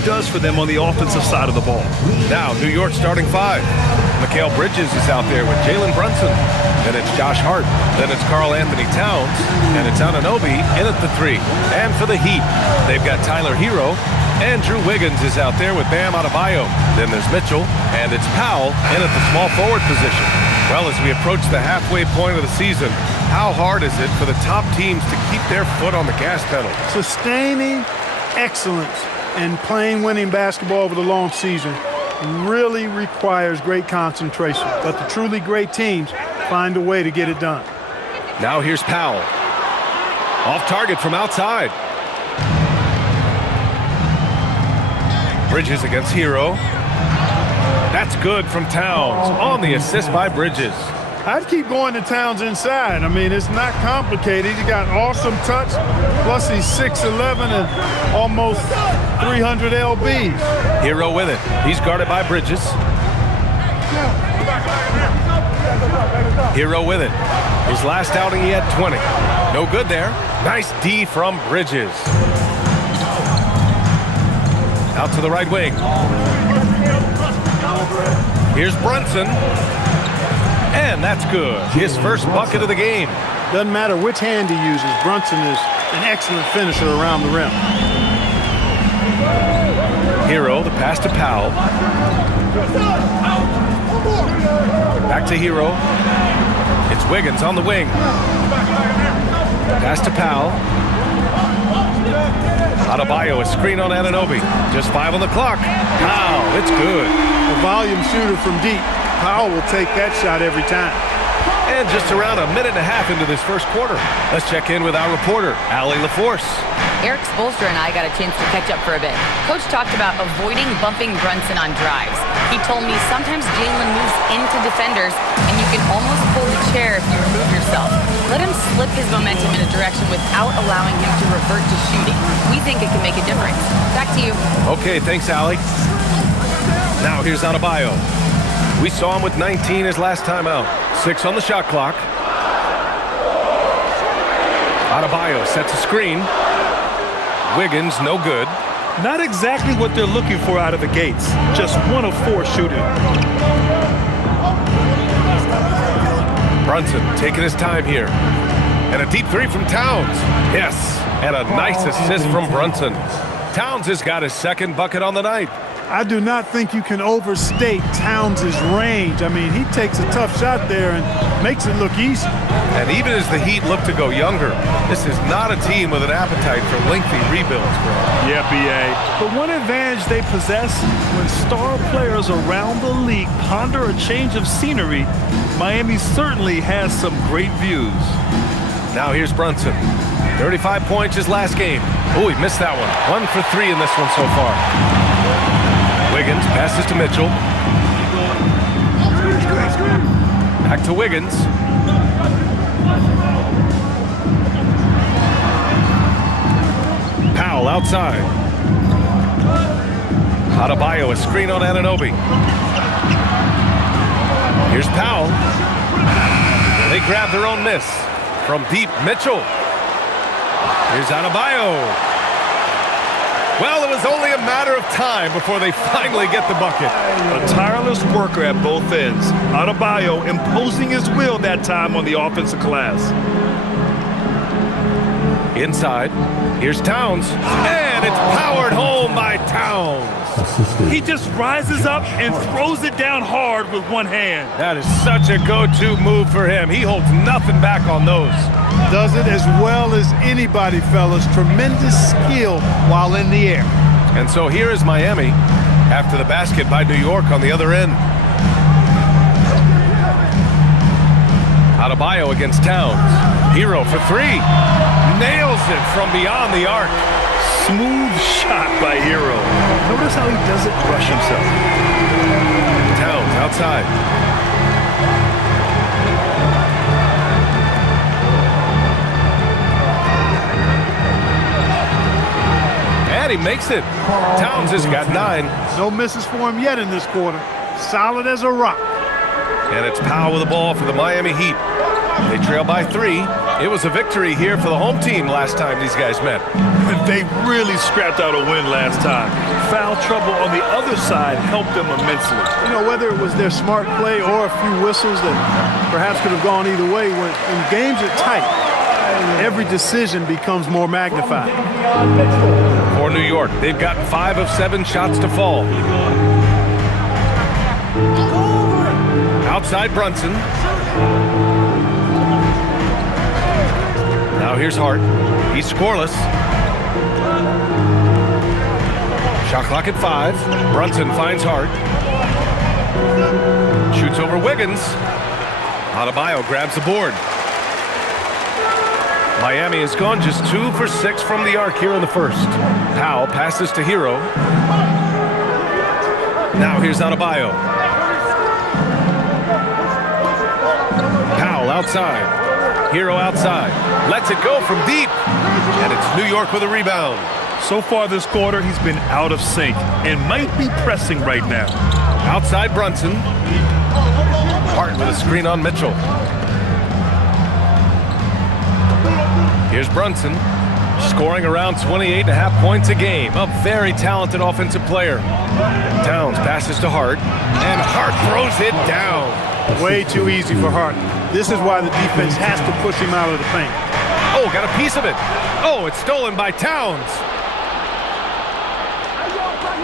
he does for them on the offensive side of the ball. Now, New York starting five. Mikal Bridges is out there with Jalen Brunson. Then it's Josh Hart. Then it's Karl Anthony Towns. And it's Anunoby in at the 3. And for the Heat, they've got Tyler Hero. And Drew Wiggins is out there with Bam Adebayo. Then there's Mitchell. And it's Powell in at the small forward position. Well, as we approach the halfway point of the season, how hard is it for the top teams to keep their foot on the gas pedal? Sustaining excellence and playing winning basketball over the long season really requires great concentration. But the truly great teams find a way to get it done. Now here's Powell. Off target from outside. Bridges against Hero. That's good from Towns on the assist by Bridges. I'd keep going to Towns inside. I mean, it's not complicated. He got awesome touch, plus he's 6'11" and almost 300 lbs. Hero with it. He's guarded by Bridges. Hero with it. His last outing, he had 20. No good there. Nice D from Bridges. Out to the right wing. Here's Brunson. And that's good. His first bucket of the game. Doesn't matter which hand he uses. Brunson is an excellent finisher around the rim. Hero, the pass to Powell. Back to Hero. It's Wiggins on the wing. Pass to Powell. Adebayo, a screen on Anunoby. Just 5 on the clock. Powell, it's good. A volume shooter from deep. Powell will take that shot every time. And just around a minute and a half into this first quarter, let's check in with our reporter, Allie LaForce. Eric Spoelstra and I got a chance to catch up for a bit. Coach talked about avoiding bumping Brunson on drives. He told me sometimes Jalen moves into defenders, and you can almost pull the chair if you remove yourself. Let him slip his momentum in a direction without allowing him to revert to shooting. We think it can make a difference. Back to you. Okay, thanks, Allie. Now here's Adebayo. We saw him with 19 his last time out. 6 on the shot clock. Adebayo sets a screen. Wiggins, no good. Not exactly what they're looking for out of the gates. Just 1 of 4 shooting. Brunson taking his time here. And a deep 3 from Towns. Yes, and a nice assist from Brunson. Towns has got his second bucket on the night. I do not think you can overstate Towns' range. I mean, he takes a tough shot there and makes it look easy. And even as the Heat look to go younger, this is not a team with an appetite for lengthy rebuilds, bro. Yeah, B.A. But one advantage they possess, when star players around the league ponder a change of scenery, Miami certainly has some great views. Now here's Brunson. 35 points his last game. Oh, he missed that one. 1 for 3 in this one so far. Wiggins passes to Mitchell. Back to Wiggins. Powell outside. Adebayo, a screen on Anunoby. Here's Powell. They grab their own miss. From deep, Mitchell. Here's Adebayo. Well, it was only a matter of time before they finally get the bucket. A tireless worker at both ends. Adebayo imposing his will that time on the offensive glass. Inside, here's Towns. And it's powered home by Towns. He just rises up and throws it down hard with one hand. That is such a go-to move for him. He holds nothing back on those. Does it as well as anybody, fellas. Tremendous skill while in the air. And so here is Miami after the basket by New York on the other end. Adebayo against Towns. Hero for 3. Nails it from beyond the arc. Smooth shot by Hero. Notice how he doesn't rush himself. Towns outside. And he makes it. Towns has got 9. No misses for him yet in this quarter. Solid as a rock. And it's Powell with the ball for the Miami Heat. They trail by 3. It was a victory here for the home team last time these guys met. They really scrapped out a win last time. Foul trouble on the other side helped them immensely. You know, whether it was their smart play or a few whistles that perhaps could have gone either way, when games are tight, every decision becomes more magnified. For New York, they've gotten 5 of 7 shots to fall. Outside Brunson. Now here's Hart. He's scoreless. Shot clock at 5. Brunson finds Hart. Shoots over Wiggins. Adebayo grabs the board. Miami has gone just 2 for 6 from the arc here in the first. Powell passes to Hero. Now here's Adebayo. Powell outside. Hero outside. Lets it go from deep. And it's New York with a rebound. So far this quarter, he's been out of sync and might be pressing right now. Outside Brunson. Hart with a screen on Mitchell. Here's Brunson, scoring around 28.5 points a game. A very talented offensive player. Towns passes to Hart, and Hart throws it down. Way too easy for Hart. This is why the defense has to push him out of the paint. Oh, got a piece of it. Oh, it's stolen by Towns.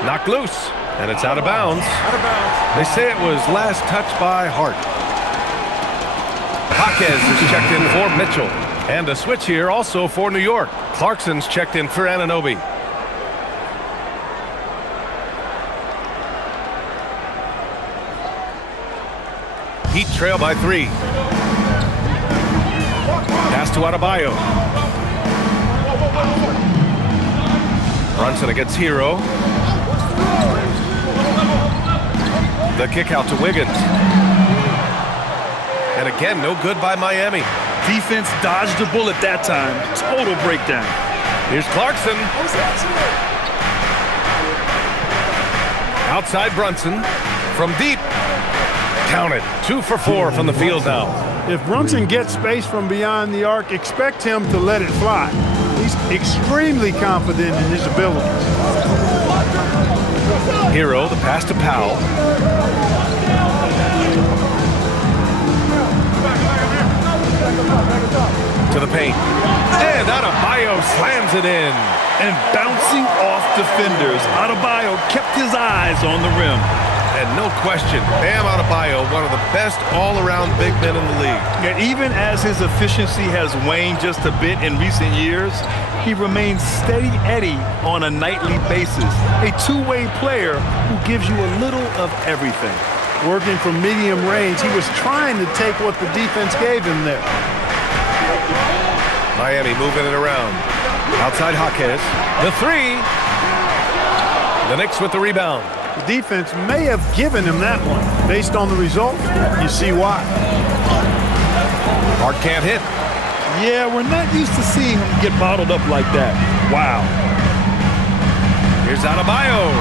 Knocked loose, and it's out of bounds. They say it was last touched by Hart. Jaquez is checked in for Mitchell. And a switch here also for New York. Clarkson's checked in for Anunoby. Heat trail by 3. Pass to Adebayo. Brunson against Hero. The kick out to Wiggins. And again, no good by Miami. Defense dodged a bullet that time. Total breakdown. Here's Clarkson. Outside Brunson. From deep. Counted. 2 for 4 from the field now. If Brunson gets space from beyond the arc, expect him to let it fly. He's extremely confident in his abilities. Hero, the pass to Powell. To the paint. And Adebayo slams it in. And bouncing off defenders, Adebayo kept his eyes on the rim. And no question, Bam Adebayo, one of the best all-around big men in the league. And even as his efficiency has waned just a bit in recent years, he remains steady Eddie on a nightly basis. A two-way player who gives you a little of everything. Working from medium range, he was trying to take what the defense gave him there. Miami moving it around. Outside Jaquez. The 3. The Knicks with the rebound. The defense may have given him that one. Based on the result, you see why. Hart can't hit. Yeah, we're not used to seeing him get bottled up like that. Wow. Here's Adebayo.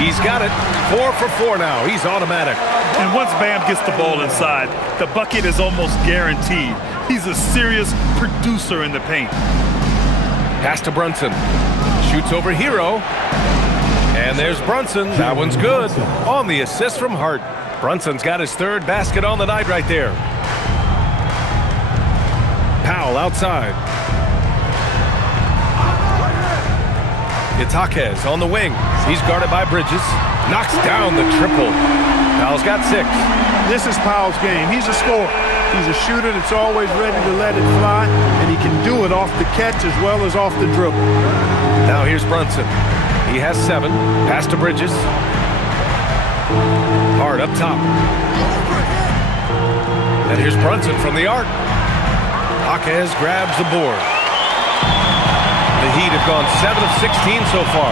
He's got it. 4 for 4 now. He's automatic. And once Bam gets the ball inside, the bucket is almost guaranteed. He's a serious producer in the paint. Pass to Brunson. Shoots over Hero. And there's Brunson. That one's good. On the assist from Hart. Brunson's got his 3rd basket on the night right there. Powell outside. It's Jaquez on the wing. He's guarded by Bridges. Knocks down the triple. Powell's got 6. This is Powell's game. He's a scorer. He's a shooter that's always ready to let it fly, and he can do it off the catch as well as off the dribble. Now here's Brunson. He has 7. Pass to Bridges. Hard up top. And here's Brunson from the arc. Jaquez grabs the board. The Heat have gone 7 of 16 so far.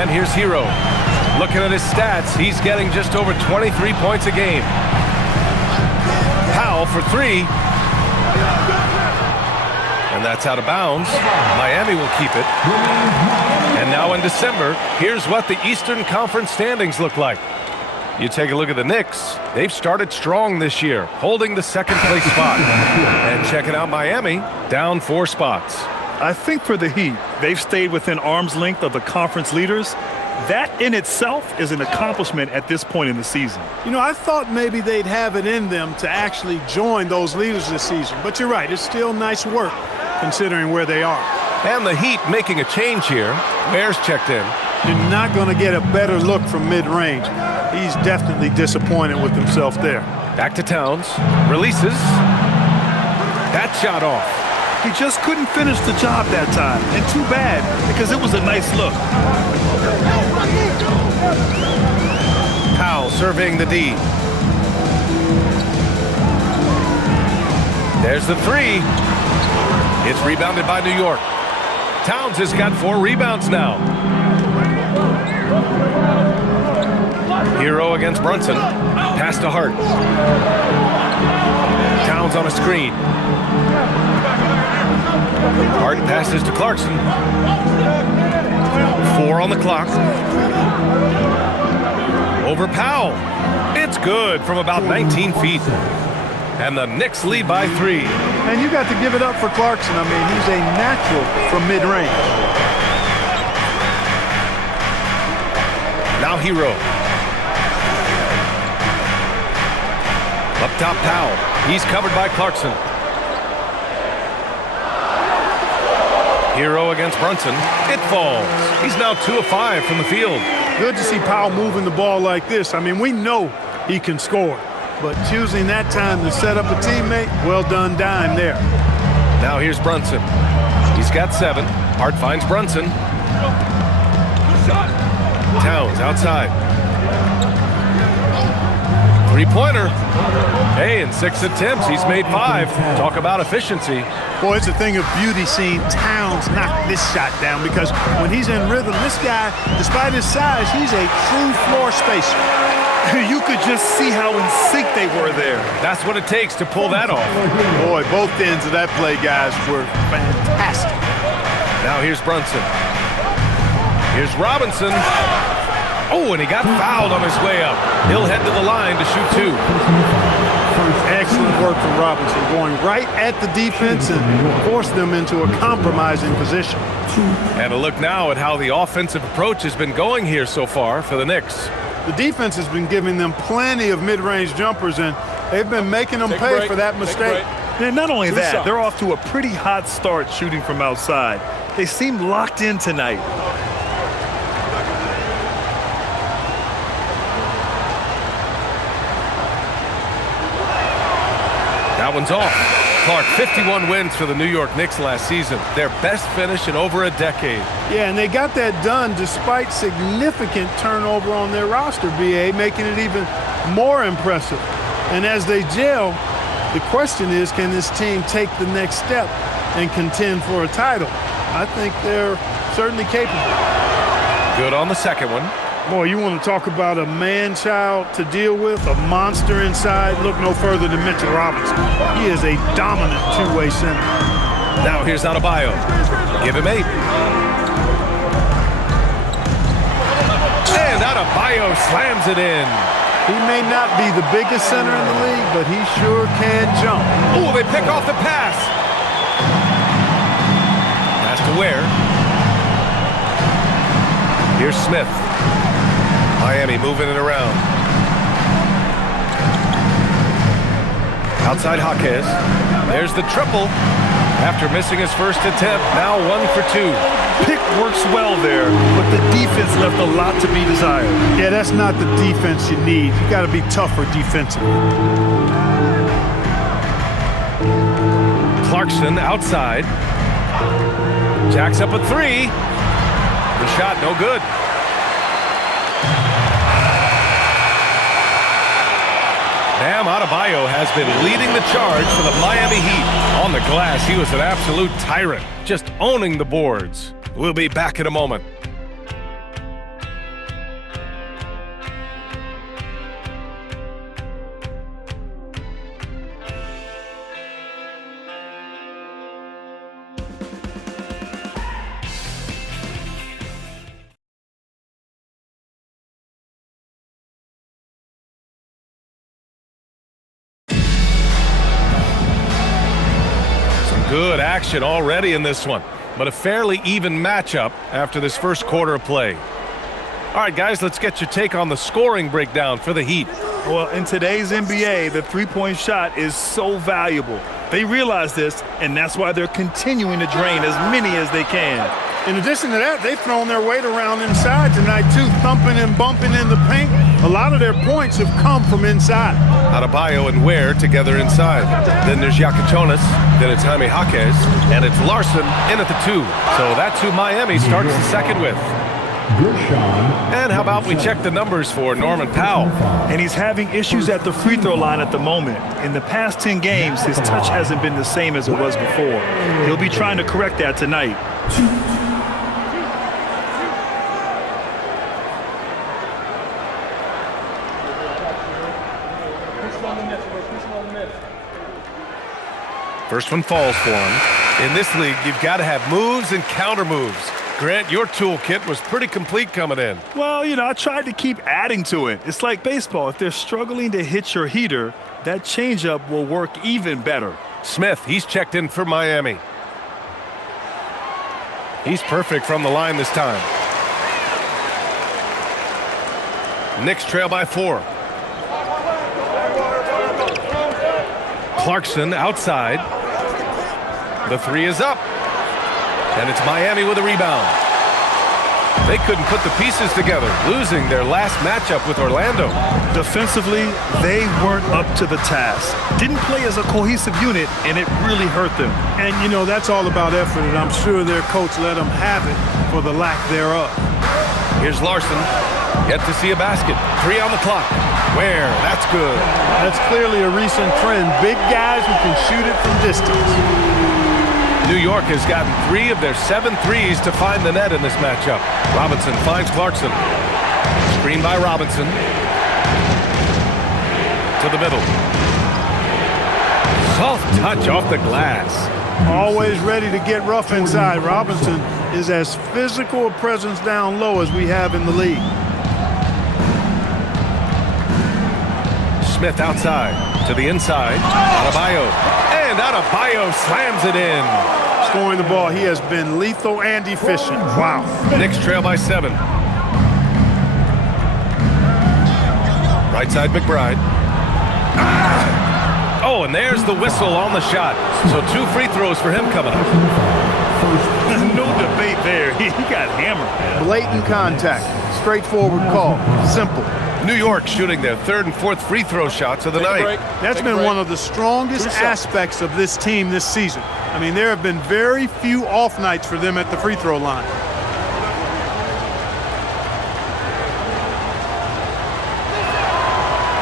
And here's Hero. Looking at his stats, he's getting just over 23 points a game. Powell for 3. And that's out of bounds. Miami will keep it. And now in December, here's what the Eastern Conference standings look like. You take a look at the Knicks. They've started strong this year, holding the second-place spot. And checking out Miami, down 4 spots. I think for the Heat, they've stayed within arm's length of the conference leaders. That in itself is an accomplishment at this point in the season. You know, I thought maybe they'd have it in them to actually join those leaders this season. But you're right, it's still nice work considering where they are. And the Heat making a change here. Bears checked in. You're not going to get a better look from mid-range. He's definitely disappointed with himself there. Back to Towns. Releases. That shot off. He just couldn't finish the job that time. And too bad, because it was a nice look. Powell surveying the D. There's the 3. It's rebounded by New York. Towns has got 4 rebounds now. Hero against Brunson. Pass to Hart. Towns on a screen. Hart passes to Clarkson. 4 on the clock. Over Powell. It's good from about 19 feet. And the Knicks lead by 3. And you got to give it up for Clarkson. I mean, he's a natural from mid-range. Now Hero. Up top, Powell. He's covered by Clarkson. Hero against Brunson. It falls. He's now 2 of 5 from the field. Good to see Powell moving the ball like this. I mean, we know he can score. But choosing that time to set up a teammate, well done dime there. Now here's Brunson. He's got 7. Hart finds Brunson. Towns outside. 3-pointer. Hey, in 6 attempts, he's made 5. Talk about efficiency. Boy, it's a thing of beauty seeing Towns knock this shot down because when he's in rhythm, this guy, despite his size, he's a true floor spacer. You could just see how in sync they were there. That's what it takes to pull that off. Boy, both ends of that play, guys, were fantastic. Now here's Brunson. Here's Robinson. Oh, and he got fouled on his way up. He'll head to the line to shoot 2. Excellent work from Robinson, going right at the defense and forced them into a compromising position. And a look now at how the offensive approach has been going here so far for the Knicks. The defense has been giving them plenty of mid-range jumpers, and they've been making them pay for that mistake. And not only that, they're off to a pretty hot start shooting from outside. They seem locked in tonight. That one's off. Clark, 51 wins for the New York Knicks last season. Their best finish in over a decade. Yeah, and they got that done despite significant turnover on their roster, BA, making it even more impressive. And as they gel, the question is, can this team take the next step and contend for a title? I think they're certainly capable. Good on the second one. Boy, you want to talk about a man-child to deal with, a monster inside? Look no further than Mitchell Robinson. He is a dominant two-way center. Now here's Adebayo. Give him 8. And Adebayo slams it in. He may not be the biggest center in the league, but he sure can jump. Oh, they pick off the pass. Pass to Ware. Here's Smith. Miami moving it around. Outside Jaquez. There's the triple. After missing his first attempt, now 1 for 2. Pick works well there, but the defense left a lot to be desired. Yeah, that's not the defense you need. You got to be tougher defensively. Clarkson outside. Jacks up a 3. The shot no good. Bam Adebayo has been leading the charge for the Miami Heat. On the glass, he was an absolute tyrant, just owning the boards. We'll be back in a moment. Good action already in this one, but a fairly even matchup after this first quarter of play. All right, guys, let's get your take on the scoring breakdown for the Heat. Well, in today's NBA, the three-point shot is so valuable. They realize this, and that's why they're continuing to drain as many as they can. In addition to that, they've thrown their weight around inside tonight, too, thumping and bumping in the paint. A lot of their points have come from inside. Adebayo and Ware together inside. Then there's Jakic, then it's Jaime Jaquez, and it's Larson in at the 2. So that's who Miami starts the second with. And how about we check the numbers for Norman Powell? And he's having issues at the free throw line at the moment. In the past 10 games, his touch hasn't been the same as it was before. He'll be trying to correct that tonight. First one falls for him. In this league, you've got to have moves and counter moves. Grant, your toolkit was pretty complete coming in. Well, I tried to keep adding to it. It's like baseball. If they're struggling to hit your heater, that changeup will work even better. Smith, he's checked in for Miami. He's perfect from the line this time. Knicks trail by 4. Clarkson outside. The 3 is up. And it's Miami with a rebound. They couldn't put the pieces together, losing their last matchup with Orlando. Defensively, they weren't up to the task. Didn't play as a cohesive unit, and it really hurt them. And, that's all about effort, and I'm sure their coach let them have it for the lack thereof. Here's Larson. Yet to see a basket. 3 on the clock. Where? That's good. That's clearly a recent trend. Big guys who can shoot it from distance. New York has gotten 3 of their 7 threes to find the net in this matchup. Robinson finds Clarkson. Screen by Robinson. To the middle. Soft touch off the glass. Always ready to get rough inside. Robinson is as physical a presence down low as we have in the league. Smith outside. To the inside. Adebayo. And Adebayo slams it in. Scoring the ball, he has been lethal and efficient. Wow. Knicks trail by 7. Right side McBride. Oh, and there's the whistle on the shot. So 2 free throws for him coming up. No debate there. He got hammered. Blatant contact. Straightforward call. Simple. New York shooting their 3rd and 4th free throw shots of the night. That's been one of the strongest aspects of this team this season. I mean, there have been very few off nights for them at the free throw line.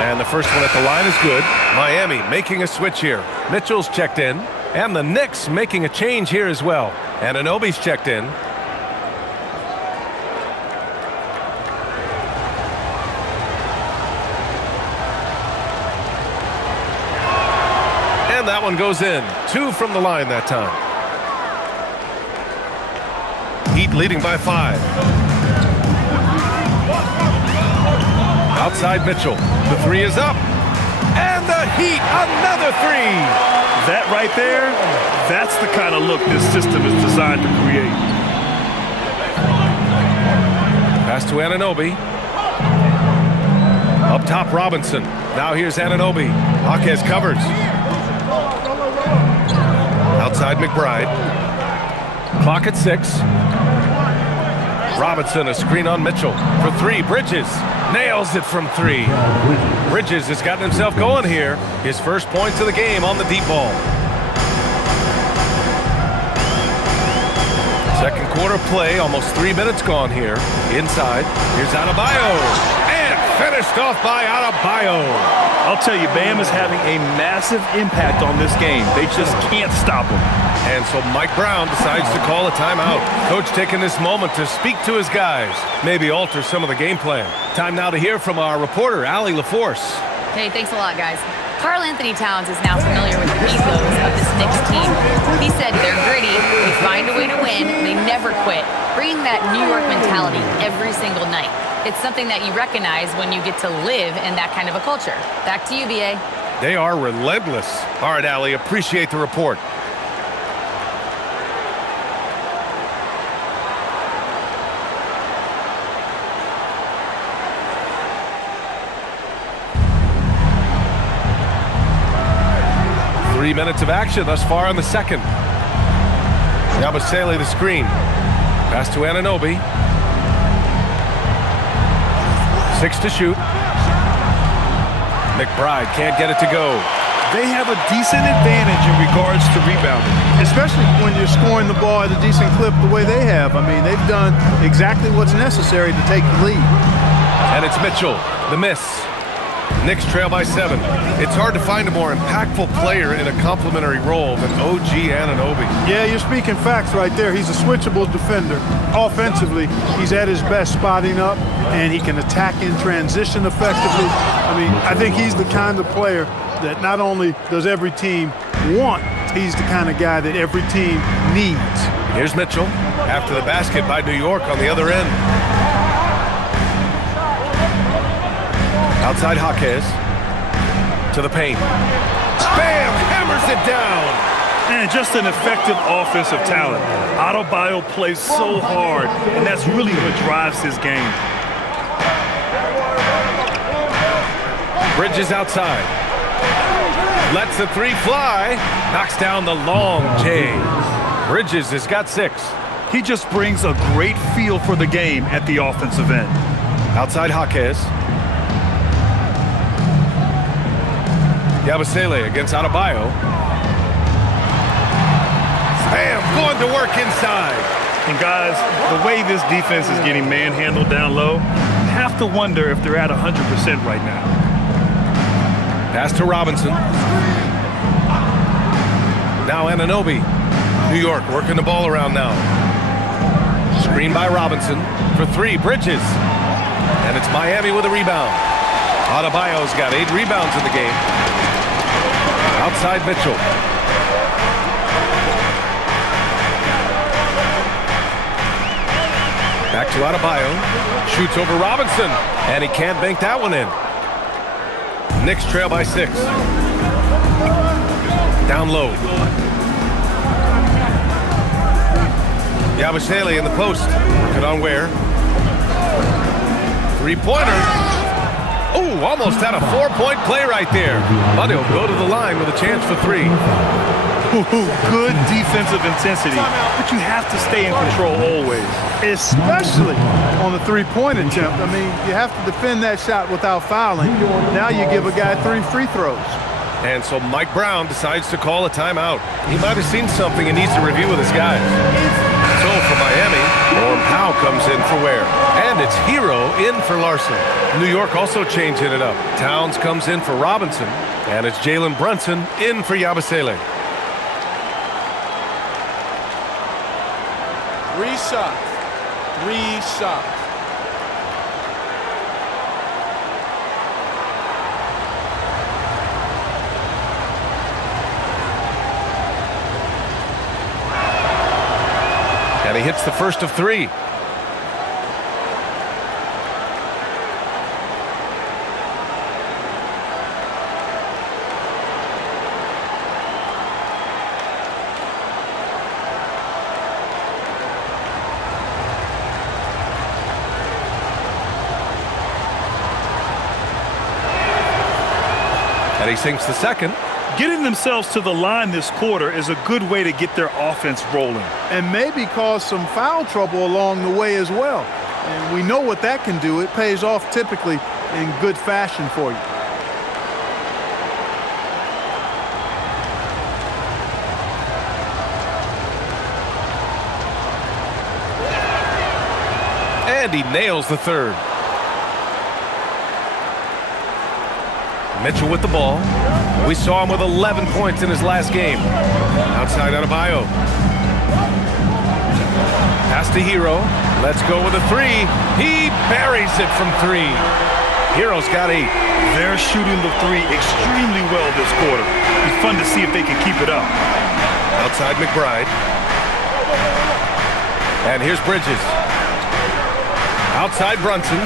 And the first one at the line is good. Miami making a switch here. Mitchell's checked in. And the Knicks making a change here as well. And Anunoby's checked in. And that one goes in. 2 from the line that time. Heat leading by 5. Outside Mitchell. The 3 is up. And the Heat, another 3. That right there, that's the kind of look this system is designed to create. Pass to Anunoby. Up top, Robinson. Now here's Anunoby. Jaquez covers. Outside McBride. Clock at 6. Robinson, a screen on Mitchell. For 3, Bridges. Nails it from 3. Bridges has gotten himself going here. His first points of the game on the deep ball. Second quarter play, almost 3 minutes gone here. Inside, here's Adebayo. And finished off by Adebayo. I'll tell you, Bam is having a massive impact on this game. They just can't stop him. And so Mike Brown decides to call a timeout. Coach taking this moment to speak to his guys, maybe alter some of the game plan. Time now to hear from our reporter, Allie LaForce. Hey, thanks a lot, guys. Karl Anthony Towns is now familiar with the ethos of this Knicks team. He said they're gritty, they find a way to win, they never quit, bringing that New York mentality every single night. It's something that you recognize when you get to live in that kind of a culture. Back to you, BA. They are relentless. All right, Allie, appreciate the report. 3 minutes of action thus far in the second. Yabusele the screen. Pass to Anunoby. 6 to shoot. McBride can't get it to go. They have a decent advantage in regards to rebounding. Especially when you're scoring the ball at a decent clip the way they have. I mean, they've done exactly what's necessary to take the lead. And it's Mitchell, the miss. Knicks trail by 7. It's hard to find a more impactful player in a complementary role than OG Anunoby. Yeah, you're speaking facts right there. He's a switchable defender. Offensively, he's at his best spotting up, and he can attack in transition effectively. I mean, I think he's the kind of player that not only does every team want, he's the kind of guy that every team needs. Here's Mitchell after the basket by New York on the other end. Outside Jaquez to the paint. Bam! Hammers it down. And just an effective offensive talent. Adebayo plays so hard, and that's really what drives his game. Bridges outside. Lets the 3 fly. Knocks down the long J. Bridges has got 6. He just brings a great feel for the game at the offensive end. Outside Jaquez. Yabusele against Adebayo. Bam! Going to work inside. And guys, the way this defense is getting manhandled down low, you have to wonder if they're at 100% right now. Pass to Robinson. Now Anunoby. New York working the ball around now. Screen by Robinson for 3. Bridges. And it's Miami with a rebound. Adebayo's got 8 rebounds in the game. Outside Mitchell. Back to Adebayo. Shoots over Robinson. And he can't bank that one in. Knicks trail by 6. Down low. Yabusele in the post. Working on Ware. 3-pointer. Oh, almost had a 4-point play right there. But he'll go to the line with a chance for 3. Good defensive intensity, but you have to stay in control always. Especially on the 3-point attempt. I mean, you have to defend that shot without fouling. Now you give a guy 3 free throws. And so Mike Brown decides to call a timeout. He might have seen something he needs to review with his guys. So for Miami, Norm Powell comes in for Ware. And it's Hero in for Larson. New York also changing it up. Towns comes in for Robinson. And it's Jalen Brunson in for Yabusele. 3 shots. 3 shots. And he hits the first of 3. And he sinks the second. Getting themselves to the line this quarter is a good way to get their offense rolling. And maybe cause some foul trouble along the way as well. And we know what that can do. It pays off typically in good fashion for you. And he nails the third. Mitchell with the ball. We saw him with 11 points in his last game. Outside Adebayo. Pass to Hero. Let's go with a 3. He buries it from 3. Hero's got 8. They're shooting the 3 extremely well this quarter. It'll be fun to see if they can keep it up. Outside McBride. And here's Bridges. Outside Brunson.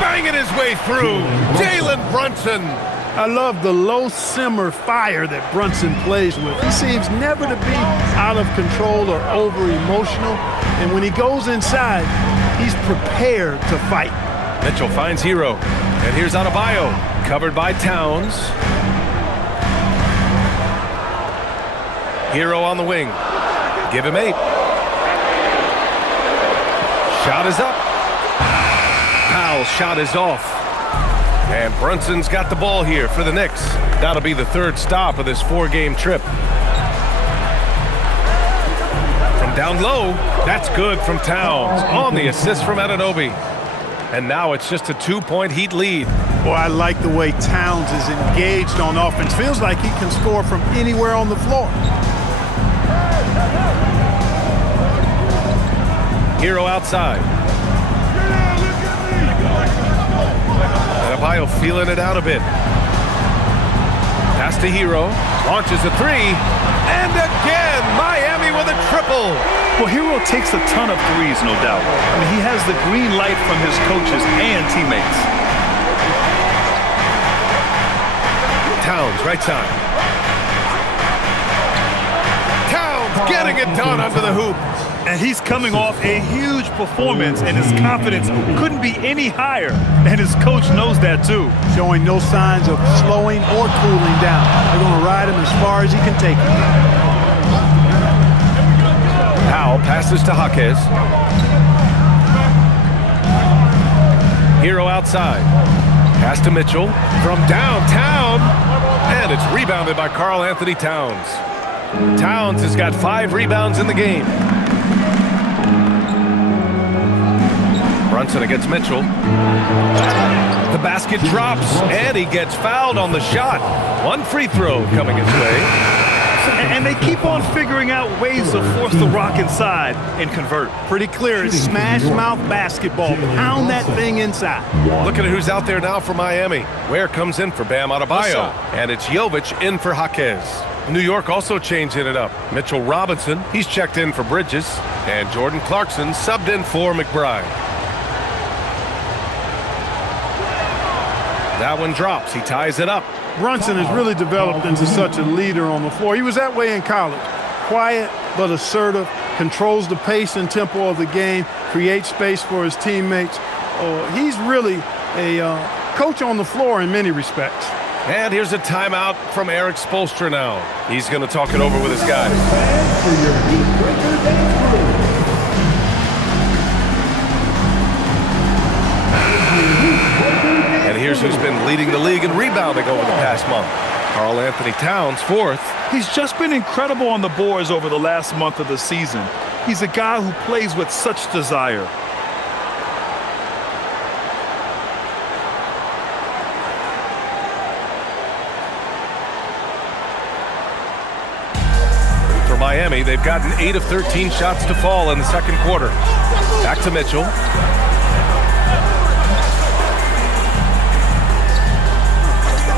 Banging his way through. Jalen Brunson. I love the low simmer fire that Brunson plays with. He seems never to be out of control or over emotional. And when he goes inside, he's prepared to fight. Mitchell finds Hero. And here's Adebayo. Covered by Towns. Hero on the wing. Give him 8. Shot is up. Powell's shot is off. And Brunson's got the ball here for the Knicks. That'll be the 3rd stop of this 4-game trip. From down low, that's good from Towns. On the assist from Anunoby. And now it's just a 2-point Heat lead. Boy, I like the way Towns is engaged on offense. Feels like he can score from anywhere on the floor. Hero outside. Adebayo feeling it out a bit. Pass to Hero. Launches a 3. And again, Miami with a triple. Well, Hero takes a ton of threes, no doubt. I mean, he has the green light from his coaches and teammates. Towns, right side. Towns getting it done under the hoop. And he's coming off a huge performance, and his confidence couldn't be any higher. And his coach knows that, too. Showing no signs of slowing or cooling down. They're going to ride him as far as he can take him. Powell passes to Jaquez. Hero outside. Pass to Mitchell from downtown. And it's rebounded by Karl Anthony Towns. Towns has got 5 rebounds in the game. Brunson against Mitchell. The basket drops, and he gets fouled on the shot. 1 free throw coming his way. And they keep on figuring out ways to force the Rock inside and convert. Pretty clear. It's smash mouth basketball. Pound that thing inside. Looking at who's out there now for Miami. Ware comes in for Bam Adebayo. And it's Jovic in for Jaquez. New York also changing it up. Mitchell Robinson, he's checked in for Bridges. And Jordan Clarkson subbed in for McBride. That one drops. He ties it up. Brunson has really developed into such a leader on the floor. He was that way in college. Quiet but assertive, controls the pace and tempo of the game, creates space for his teammates. He's really a coach on the floor in many respects. And here's a timeout from Eric Spoelstra now. He's going to talk it over with his guys. And here's who's been leading the league in rebounding over the past month. Karl Anthony Towns, 4th. He's just been incredible on the boards over the last month of the season. He's a guy who plays with such desire. For Miami, they've gotten 8 of 13 shots to fall in the second quarter. Back to Mitchell.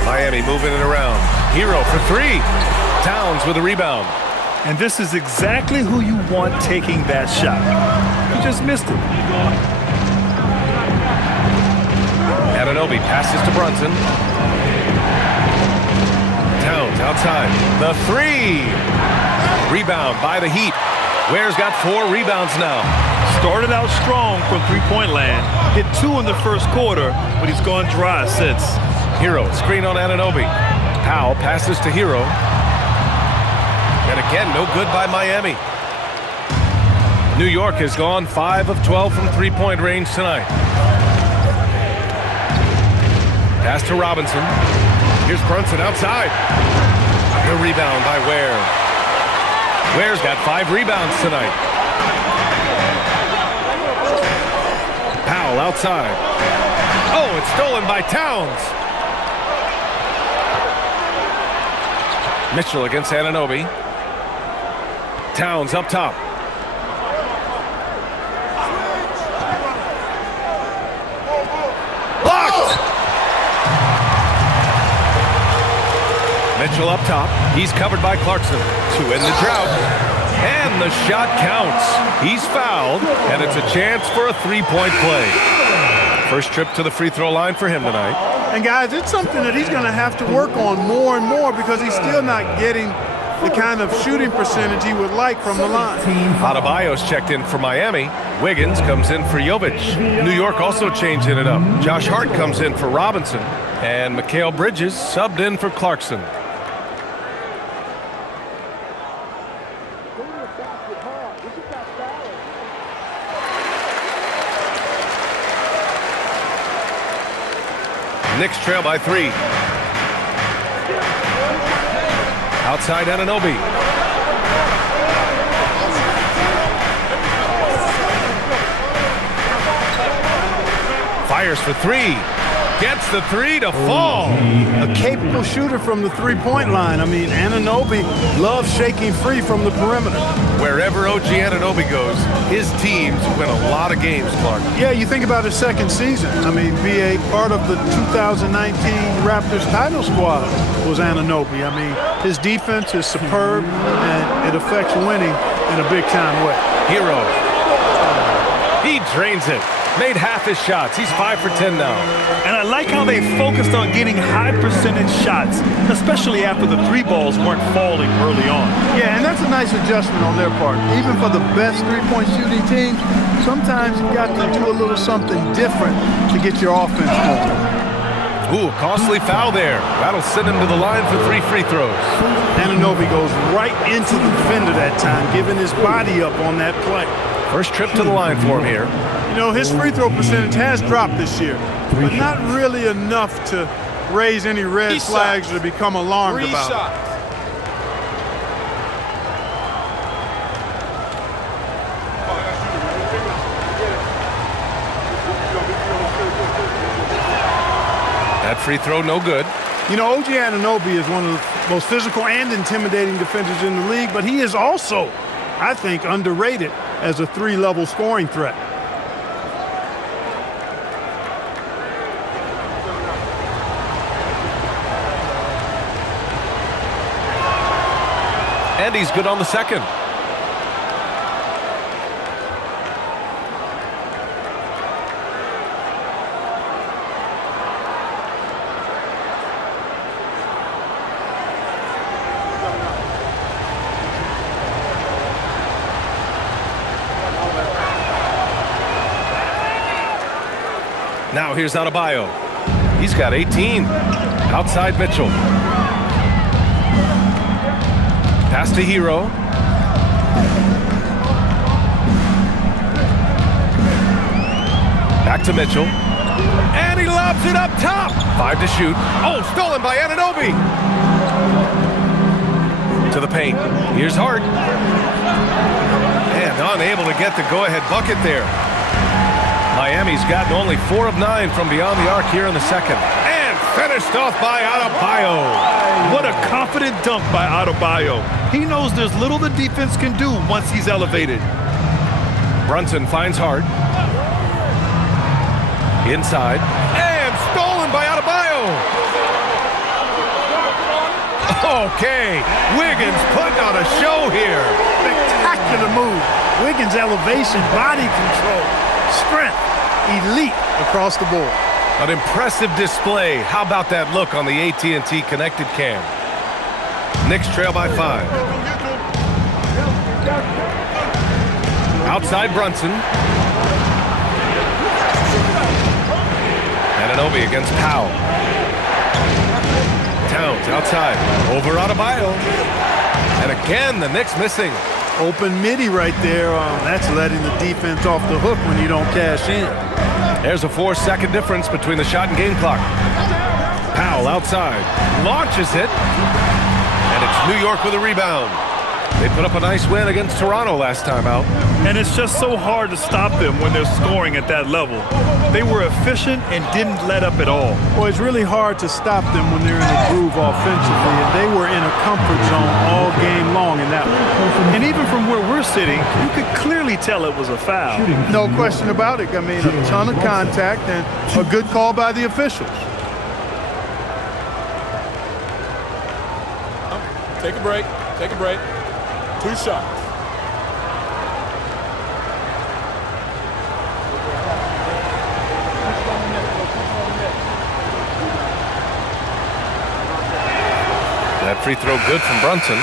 Miami moving it around. Hero for 3. Towns with a rebound. And this is exactly who you want taking that shot. He just missed it. Anunoby passes to Brunson. Towns outside. The 3. Rebound by the Heat. Ware's got 4 rebounds now. Started out strong from three-point land. Hit 2 in the first quarter, but he's gone dry since. Hero, screen on Anunoby. Powell passes to Hero. And again, no good by Miami. New York has gone 5 of 12 from three-point range tonight. Pass to Robinson. Here's Brunson outside. The rebound by Ware. Ware's got 5 rebounds tonight. Powell outside. Oh, it's stolen by Towns. Mitchell against Anunoby. Towns up top. Blocked! Mitchell up top. He's covered by Clarkson. To end the drought. And the shot counts. He's fouled, and it's a chance for a 3-point play. First trip to the free throw line for him tonight. And guys, it's something that he's going to have to work on more and more because he's still not getting the kind of shooting percentage he would like from the line. Adebayo's checked in for Miami. Wiggins comes in for Jovic. New York also changing it up. Josh Hart comes in for Robinson. And Mikal Bridges subbed in for Clarkson. Knicks trail by 3. Outside Anunoby. Fires for 3. Gets the 3 to fall. A capable shooter from the three-point line. I mean, Anunoby loves shaking free from the perimeter. Wherever OG Anunoby goes, his teams win a lot of games, Clark. Yeah, you think about his second season. I mean, be a part of the 2019 Raptors title squad was Anunoby. I mean, his defense is superb, and it affects winning in a big-time way. Hero. He drains it. Made half his shots. He's 5 for 10 now. And I like how they focused on getting high percentage shots, especially after the 3 balls weren't falling early on. Yeah, and that's a nice adjustment on their part. Even for the best three-point shooting teams, sometimes you got to do a little something different to get your offense going. Ooh, costly foul there. That'll send him to the line for 3 free throws. Anunoby goes right into the defender that time, giving his body up on that play. First trip to the line for him here. You know, his free throw percentage has dropped this year, but not really enough to raise any red flags or to become alarmed about it. That free throw no good. You know, OG Anunoby is one of the most physical and intimidating defenders in the league, but he is also, I think, underrated as a 3-level scoring threat. And he's good on the second. Now here's Adebayo. He's got 18. Outside Mitchell. Pass to Hero. Back to Mitchell. And he lobs it up top. 5 to shoot. Oh, stolen by Anunoby. To the paint. Here's Hart. And unable to get the go-ahead bucket there. Miami's gotten only 4 of 9 from beyond the arc here in the second. And finished off by Adebayo. What a confident dunk by Adebayo. He knows there's little the defense can do once he's elevated. Brunson finds Hart. Inside. And stolen by Adebayo. Okay. Wiggins putting on a show here. Spectacular move. Wiggins' elevation, body control, strength, elite across the board. An impressive display. How about that look on the AT&T connected cam? Knicks trail by 5. Outside Brunson. Anunoby against Powell. Towns outside. Over Adebayo. And again, the Knicks missing. Open midi right there. That's letting the defense off the hook when you don't cash in. There's a 4-second difference between the shot and game clock. Powell outside. Launches it. And it's New York with a rebound. They put up a nice win against Toronto last time out. And it's just so hard to stop them when they're scoring at that level. They were efficient and didn't let up at all. Well, it's really hard to stop them when they're in a groove offensively, and they were in a comfort zone all game long in that one. And even from where we're sitting, you could clearly tell it was a foul. No question about it. I mean, a ton of contact and a good call by the officials. Take a break. Take a break. 2 shots. That free throw good from Brunson.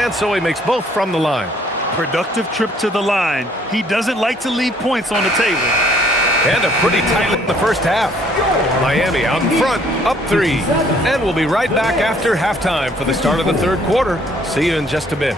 And so he makes both from the line. Productive trip to the line. He doesn't like to leave points on the table. And a pretty tight in the first half. Miami out in front, up 3. And we'll be right back after halftime for the start of the third quarter. See you in just a bit.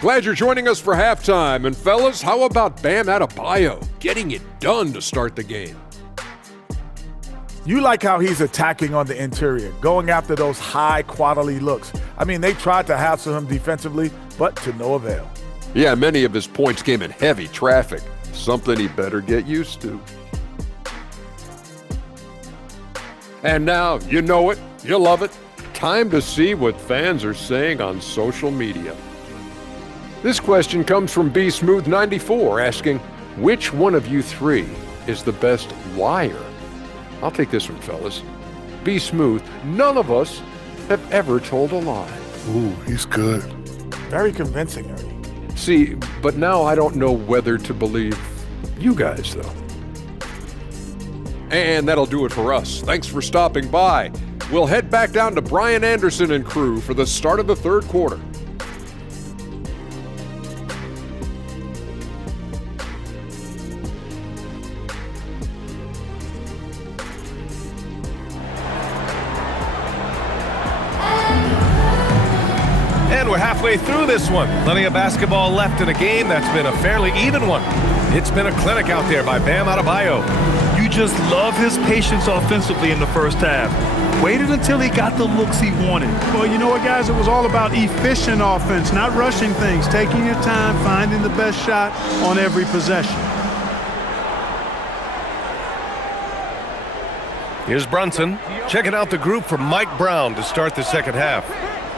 Glad you're joining us for halftime. And fellas, how about Bam Adebayo getting it done to start the game? You like how he's attacking on the interior, going after those high-quality looks. I mean, they tried to hassle him defensively, but to no avail. Yeah, many of his points came in heavy traffic, something he better get used to. And now, you know it, you love it, time to see what fans are saying on social media. This question comes from BSmooth94 asking, which one of you three is the best liar? I'll take this one, fellas. Be smooth. None of us have ever told a lie. Ooh, he's good. Very convincing, Ernie. See, but now I don't know whether to believe you guys, though. And that'll do it for us. Thanks for stopping by. We'll head back down to Brian Anderson and crew for the start of the third quarter. And we're halfway through this one. Plenty of basketball left in a game that's been a fairly even one. It's been a clinic out there by Bam Adebayo. You just love his patience offensively in the first half. Waited until he got the looks he wanted. Well, you know what, guys? It was all about efficient offense, not rushing things, taking your time, finding the best shot on every possession. Here's Brunson checking out the group for Mike Brown to start the second half.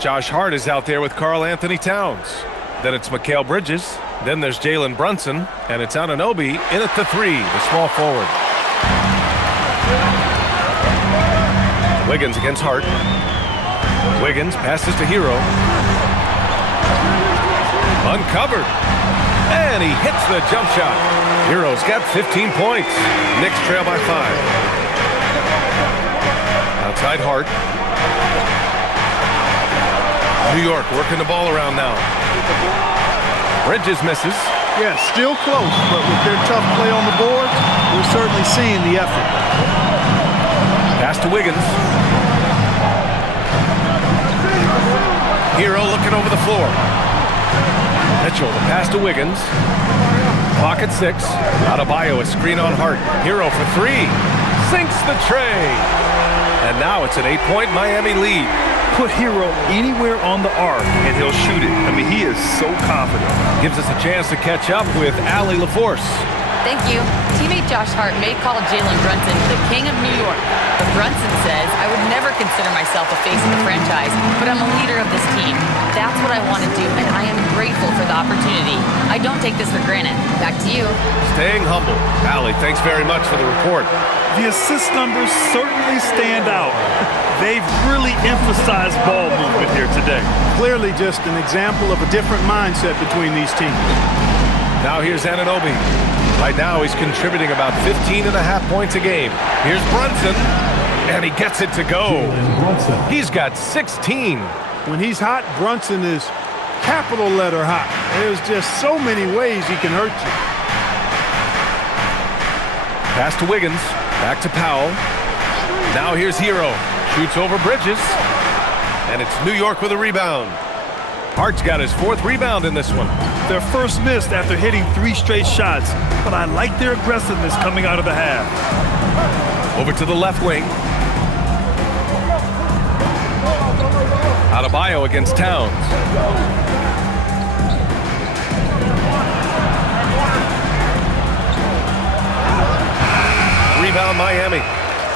Josh Hart is out there with Karl Anthony Towns. Then it's Mikal Bridges. Then there's Jalen Brunson. And it's Anunoby in at the 3, the small forward. Wiggins against Hart. Wiggins passes to Hero. Uncovered. And he hits the jump shot. Hero's got 15 points. Knicks trail by 5. Outside Hart. New York working the ball around now. Bridges misses. Yeah, still close, but with their tough play on the board, we're certainly seeing the effort. Pass to Wiggins. Hero looking over the floor. Mitchell, the pass to Wiggins. Clock at 6. Adebayo, a screen on Hart. Hero for 3. Sinks the tray. And now it's an 8-point Miami lead. Put Hero anywhere on the arc and he'll shoot it. I mean, he is so confident. Gives us a chance to catch up with Allie LaForce. Thank you. Teammate Josh Hart may call Jalen Brunson the king of New York, but Brunson says, I would never consider myself a face of the franchise, but I'm a leader of this team. That's what I want to do, and I am grateful for the opportunity. I don't take this for granted. Back to you. Staying humble. Allie, thanks very much for the report. The assist numbers certainly stand out. They've really emphasized ball movement here today. Clearly just an example of a different mindset between these teams. Now here's Anunoby. Right now he's contributing about 15.5 points a game. Here's Brunson, and he gets it to go. He's got 16. When he's hot, Brunson is capital letter hot. There's just so many ways he can hurt you. Pass to Wiggins, back to Powell. Now here's Hero. Shoots over Bridges, and it's New York with a rebound. Hart's got his 4th rebound in this one. Their first missed after hitting 3 straight shots, but I like their aggressiveness coming out of the half. Over to the left wing. Adebayo against Towns. Rebound Miami.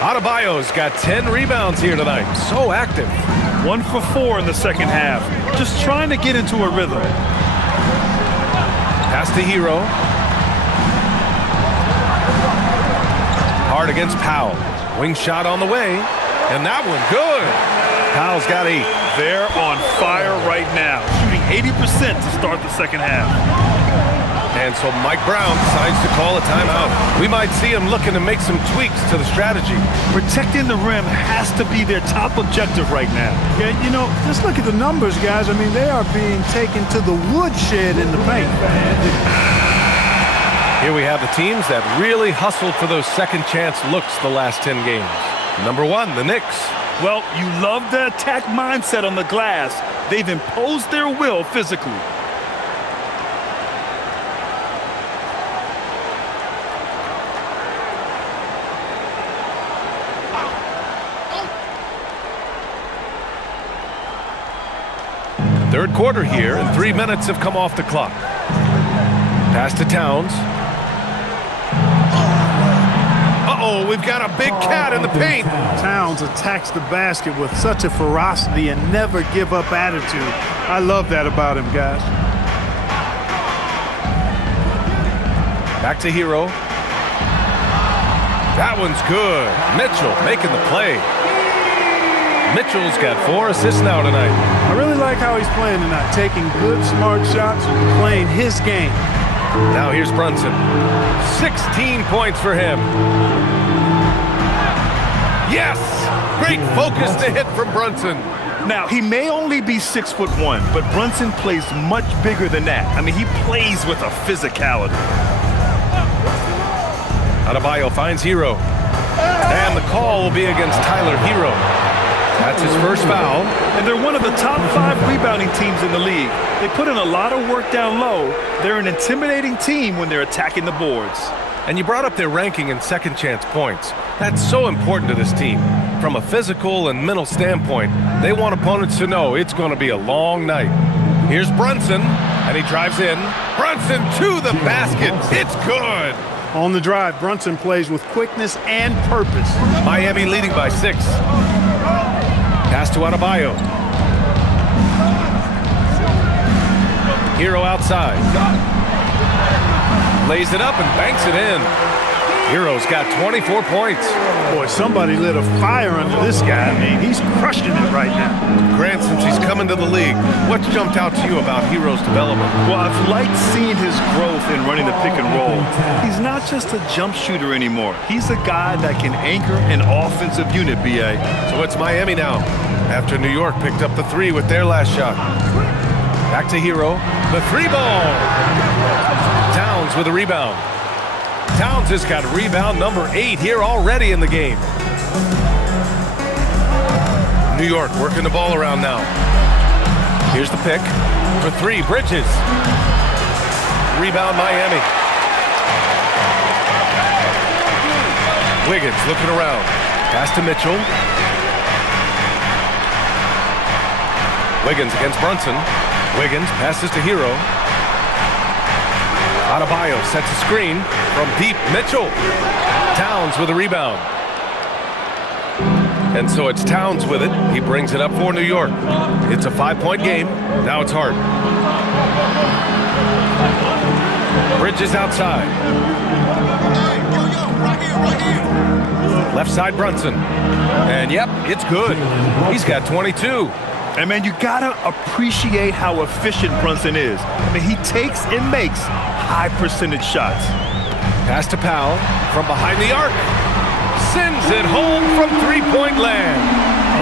Adebayo's got 10 rebounds here tonight. So active. 1 for 4 in the second half. Just trying to get into a rhythm. Pass to Hero. Hard against Powell. Wing shot on the way. And that one, good. Powell's got 8. They're on fire right now, shooting 80% to start the second half. And so Mike Brown decides to call a timeout. We might see him looking to make some tweaks to the strategy. Protecting the rim has to be their top objective right now. Yeah, you know, just look at the numbers, guys. I mean, they are being taken to the woodshed in the paint. Here we have the teams that really hustled for those second chance looks the last 10 games. Number 1, the Knicks. Well, you love the attack mindset on the glass. They've imposed their will physically. Third quarter here, and 3 minutes have come off the clock. Pass to Towns. Uh-oh, we've got a big cat in the paint. Towns attacks the basket with such a ferocity and never give up attitude. I love that about him, guys. Back to Hero. That one's good. Mitchell making the play. Mitchell's got 4 assists now tonight. I really like how he's playing tonight, taking good, smart shots, playing his game. Now here's Brunson. 16 points for him. Yes! Great focus to hit from Brunson. Now, he may only be 6'1", but Brunson plays much bigger than that. I mean, he plays with a physicality. Adebayo finds Hero. And the call will be against Tyler Hero. That's his first foul. And they're one of the top 5 rebounding teams in the league. They put in a lot of work down low. They're an intimidating team when they're attacking the boards. And you brought up their ranking in second chance points. That's so important to this team. From a physical and mental standpoint, they want opponents to know it's going to be a long night. Here's Brunson, and he drives in. Brunson to the basket. It's good. On the drive, Brunson plays with quickness and purpose. Miami leading by 6. Pass to Adebayo. Hero outside. Lays it up and banks it in. Hero's got 24 points. Boy, somebody lit a fire under this guy. I mean, he's crushing it right now. Grant, since he's come into the league, what's jumped out to you about Hero's development? Well, I've liked seeing his growth in running the pick and roll. He's not just a jump shooter anymore. He's a guy that can anchor an offensive unit, B.A. So it's Miami now, after New York picked up the 3 with their last shot. Back to Hero. The 3 ball. Towns with a rebound. Towns has got rebound number 8 here already in the game. New York working the ball around now. Here's the pick. For 3, Bridges. Rebound Miami. Wiggins looking around. Pass to Mitchell. Wiggins against Brunson. Wiggins passes to Hero. Adebayo sets a screen from deep. Mitchell. Towns with a rebound. And so it's Towns with it. He brings it up for New York. It's a 5-point game. Now it's Hart. Bridges outside. Left side Brunson. And yep, it's good. He's got 22. And man, you gotta appreciate how efficient Brunson is. I mean, he takes and makes high percentage shots. Pass to Powell from behind the arc. Sends it home from 3-point land.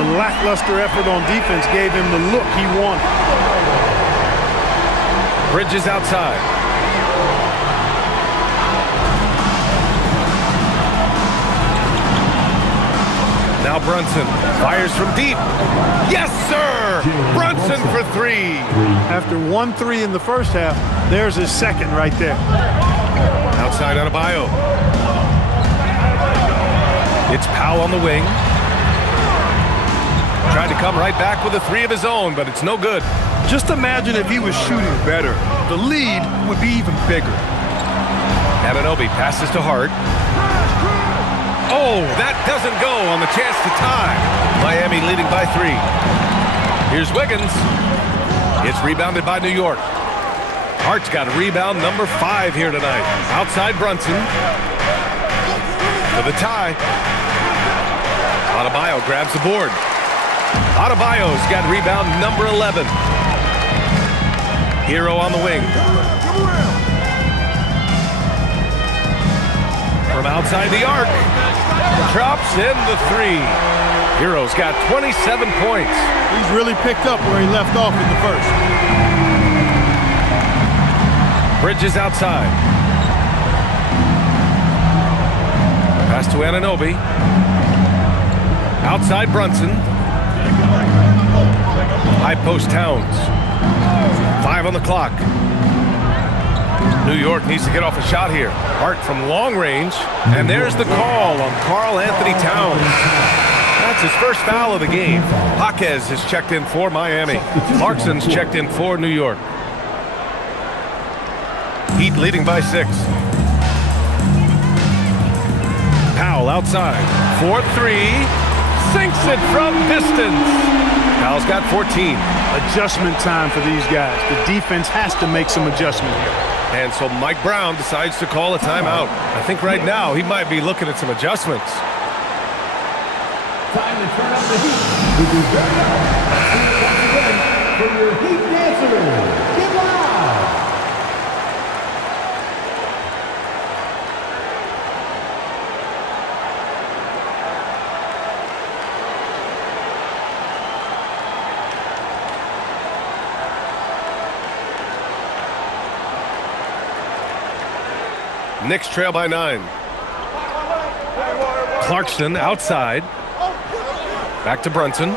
A lackluster effort on defense gave him the look he wanted. Bridges outside. Now Brunson fires from deep. Yes, sir! Brunson for 3. After 1-3 in the first half, there's his second right there. Outside Adebayo. It's Powell on the wing. Tried to come right back with a 3 of his own, but it's no good. Just imagine if he was shooting better. The lead would be even bigger. Anunoby passes to Hart. Oh, that doesn't go on the chance to tie. Miami leading by 3. Here's Wiggins. It's rebounded by New York. Hart's got rebound number 5 here tonight. Outside Brunson. For the tie. Adebayo grabs the board. Adebayo's got rebound number 11. Hero on the wing. From outside the arc. Drops in the 3. Hero's got 27 points. He's really picked up where he left off in the first. Bridges outside. Pass to Anunoby. Outside Brunson. High post Towns. 5 on the clock. New York needs to get off a shot here. Hart from long range. And there's the call on Karl Anthony Towns. That's his first foul of the game. Jaquez is checked in for Miami. Clarkson's checked in for New York. Heat leading by 6. Powell outside. 4-3. Sinks it from distance. Powell's got 14. Adjustment time for these guys. The defense has to make some adjustment here. And so Mike Brown decides to call a timeout. I think right now he might be looking at some adjustments. Time to turn up the heat. This is very nice. For your Heat dancers, get loud. Knicks trail by 9. Clarkson outside. Back to Brunson.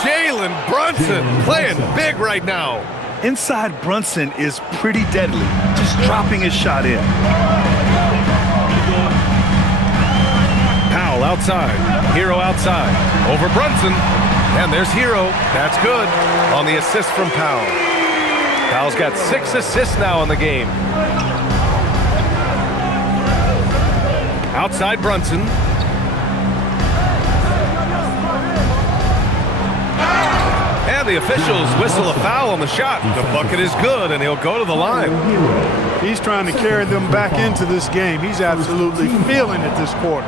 Jalen Brunson playing big right now. Inside Brunson is pretty deadly, just dropping his shot in. Powell outside. Hero outside. Over Brunson. And there's Hero. That's good. On the assist from Powell. Powell's got 6 assists now in the game. Outside Brunson. And the officials whistle a foul on the shot. The bucket is good, and he'll go to the line. He's trying to carry them back into this game. He's absolutely feeling it this quarter.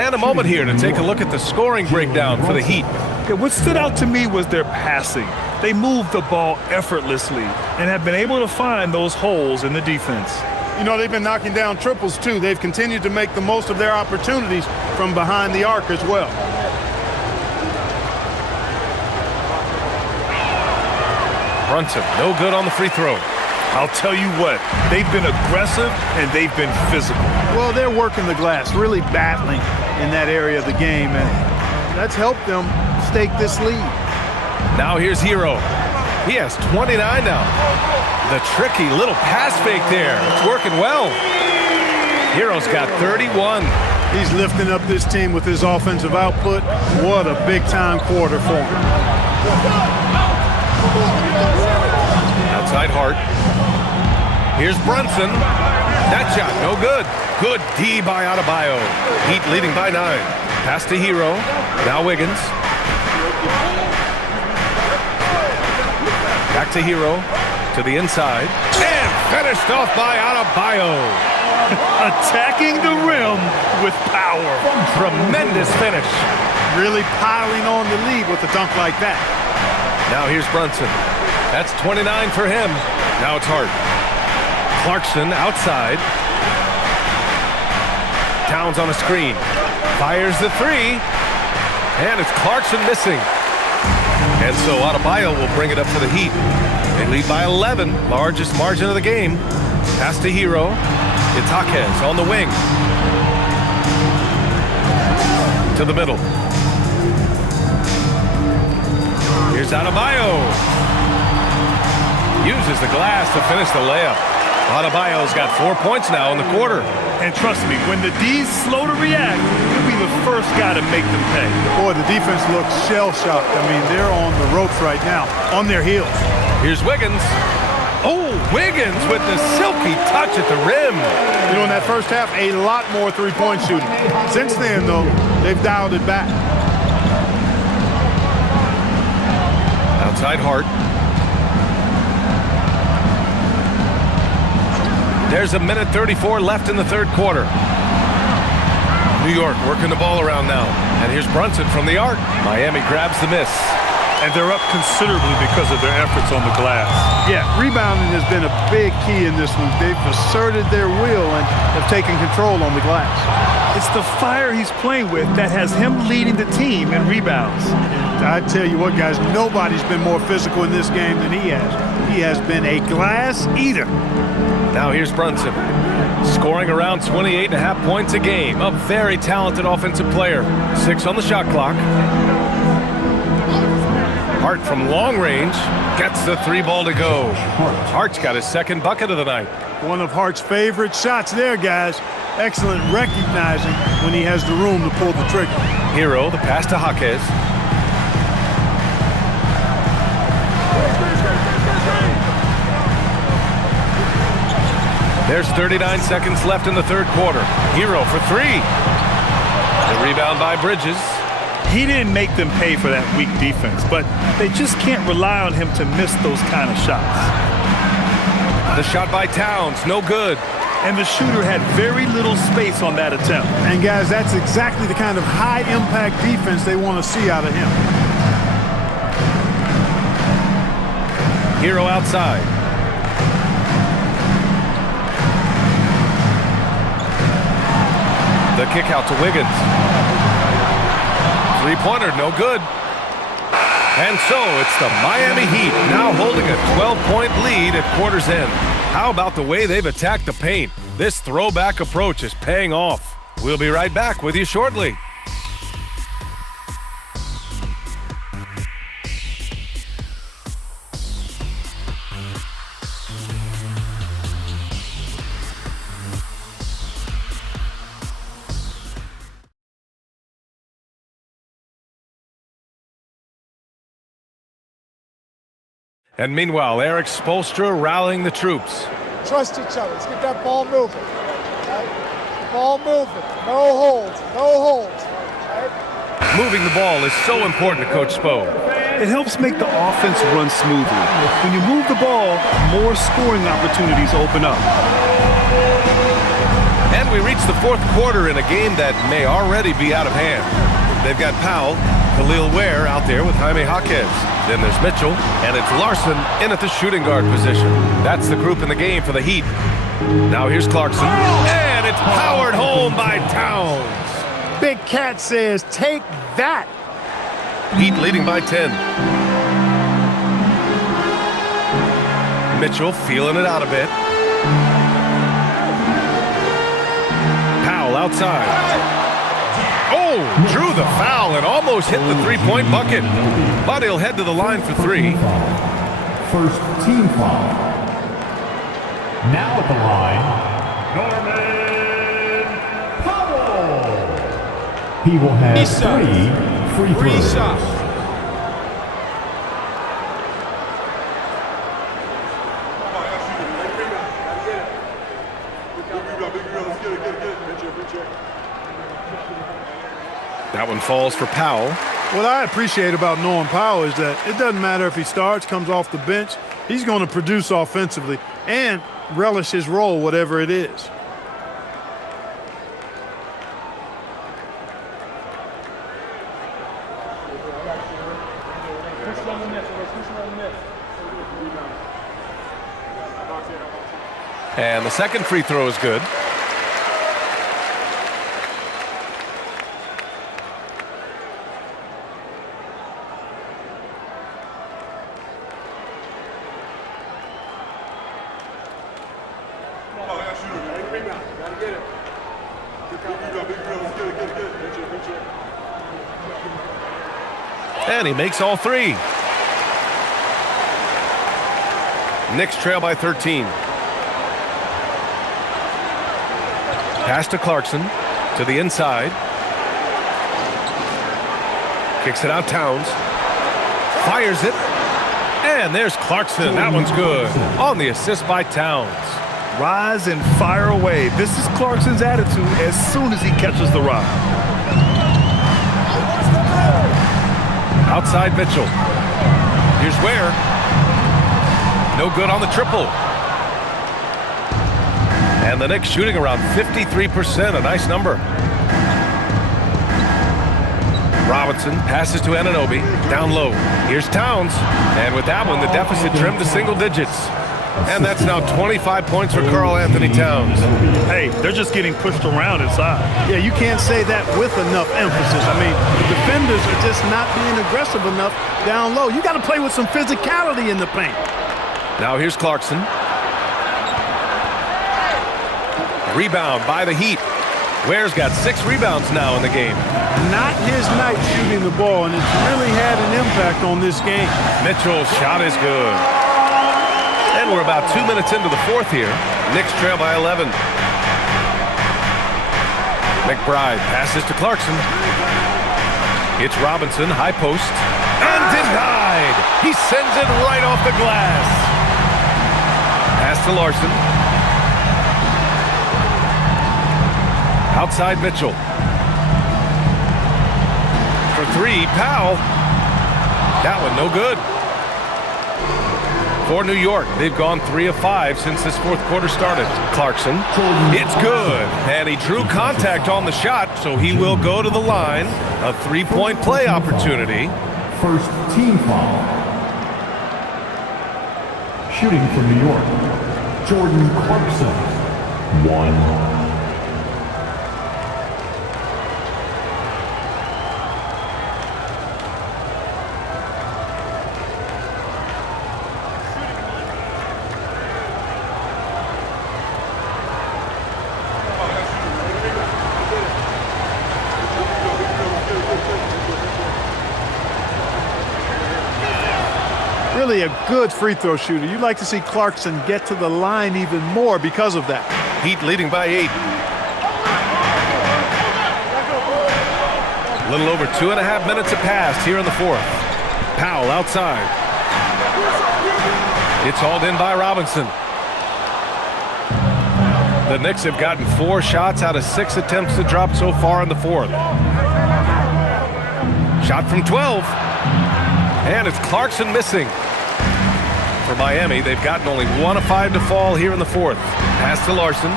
And a moment here to take a look at the scoring breakdown for the Heat. Yeah, what stood out to me was their passing. They moved the ball effortlessly and have been able to find those holes in the defense. You know, they've been knocking down triples, too. They've continued to make the most of their opportunities from behind the arc as well. Brunson, no good on the free throw. I'll tell you what, they've been aggressive and they've been physical. Well, they're working the glass, really battling in that area of the game, and that's helped them stake this lead. Now here's Hero. He has 29 now. The tricky little pass fake there. It's working well. Hero's got 31. He's lifting up this team with his offensive output. What a big-time quarter for him. Outside Hart. Here's Brunson. That shot, no good. Good D by Adebayo. Heat leading by 9. Pass to Hero. Now Wiggins. Back to Hero. To the inside. And finished off by Adebayo. Attacking the rim with power. Tremendous finish. Really piling on the lead with a dunk like that. Now here's Brunson. That's 29 for him. Now it's Hart. Clarkson outside. Towns on a screen. Fires the 3. And it's Clarkson missing. And so Adebayo will bring it up for the Heat. They lead by 11. Largest margin of the game. Pass to Hero. It's Jaquez on the wing. To the middle. Here's Adebayo. Uses the glass to finish the layup. Adebayo's got 4 points now in the quarter. And trust me, when the D's slow to react, he'll be the first guy to make them pay. Boy, the defense looks shell-shocked. I mean, they're on the ropes right now, on their heels. Here's Wiggins. Oh, Wiggins with the silky touch at the rim. You know, in that first half, a lot more three-point shooting. Since then, though, they've dialed it back. Outside Hart. There's a minute 34 left in the third quarter. New York working the ball around now. And here's Brunson from the arc. Miami grabs the miss. And they're up considerably because of their efforts on the glass. Yeah, rebounding has been a big key in this one. They've asserted their will and have taken control on the glass. It's the fire he's playing with that has him leading the team in rebounds. And I tell you what, guys, nobody's been more physical in this game than he has. He has been a glass eater. Now here's Brunson, scoring around 28.5 points a game. A very talented offensive player. 6 on the shot clock. Hart from long range gets the 3 ball to go. Hart's got his second bucket of the night. One of Hart's favorite shots there, guys. Excellent recognizing when he has the room to pull the trigger. Hero, the pass to Jaquez. There's 39 seconds left in the third quarter. Hero for 3. The rebound by Bridges. He didn't make them pay for that weak defense, but they just can't rely on him to miss those kind of shots. The shot by Towns, no good. And the shooter had very little space on that attempt. And guys, that's exactly the kind of high-impact defense they want to see out of him. Hero outside. The kick out to Wiggins. 3-pointer, no good. And so it's the Miami Heat now holding a 12-point lead at quarter's end. How about the way they've attacked the paint? This throwback approach is paying off. We'll be right back with you shortly. And meanwhile, Eric Spoelstra rallying the troops. Trust each other. Let's get that ball moving. Right? Ball moving. No holds. No holds. Right? Moving the ball is so important to Coach Spo. It helps make the offense run smoothly. When you move the ball, more scoring opportunities open up. And we reach the fourth quarter in a game that may already be out of hand. They've got Powell, Khalil Ware out there with Jaime Jaquez. Then there's Mitchell, and it's Larson in at the shooting guard position. That's the group in the game for the Heat. Now here's Clarkson, and it's powered home by Towns. Big Cat says, take that. Heat leading by 10. Mitchell feeling it out a bit. Powell outside. Oh, drew the foul and almost hit the three-point bucket. But he'll head to the line for 3. First team foul. Now at the line, Norman Powell. He will have 3 free throws. That one falls for Powell. What I appreciate about Norman Powell is that it doesn't matter if he starts, comes off the bench, he's going to produce offensively and relish his role, whatever it is. And the second free throw is good. And he makes all 3. Knicks trail by 13. Pass to Clarkson, to the inside. Kicks it out, Towns. Fires it. And there's Clarkson. That one's good. On the assist by Towns. Rise and fire away. This is Clarkson's attitude as soon as he catches the rock. Outside Mitchell. Here's Ware. No good on the triple. And the Knicks shooting around 53%, a nice number. Robinson passes to Anunoby, down low. Here's Towns, and with that one, the deficit trimmed to single digits. And that's now 25 points for Karl Anthony Towns. Hey, they're just getting pushed around inside. Yeah, you can't say that with enough emphasis. I mean, the defenders are just not being aggressive enough down low. You got to play with some physicality in the paint. Now here's Clarkson. Rebound by the Heat. Ware's got 6 rebounds now in the game. Not his night shooting the ball, and it's really had an impact on this game. Mitchell's shot is good. And we're about 2 minutes into the fourth here. Knicks trail by 11. McBride passes to Clarkson. It's Robinson, high post. And denied! He sends it right off the glass. Pass to Larson. Outside Mitchell. For 3, Powell. That one no good. For New York, they've gone 3 of 5 since this fourth quarter started. Clarkson, it's good. And he drew contact on the shot, so he will go to the line. A 3-point play opportunity. First team foul. Shooting from New York, Jordan Clarkson. 1. Really a good free throw shooter. You'd like to see Clarkson get to the line even more because of that. Heat leading by 8. A little over 2.5 minutes have passed here in the fourth. Powell outside. It's hauled in by Robinson. The Knicks have gotten 4 shots out of 6 attempts to drop so far in the fourth. Shot from 12. And it's Clarkson missing. For Miami, they've gotten only 1 of 5 to fall here in the fourth. Pass to Larson.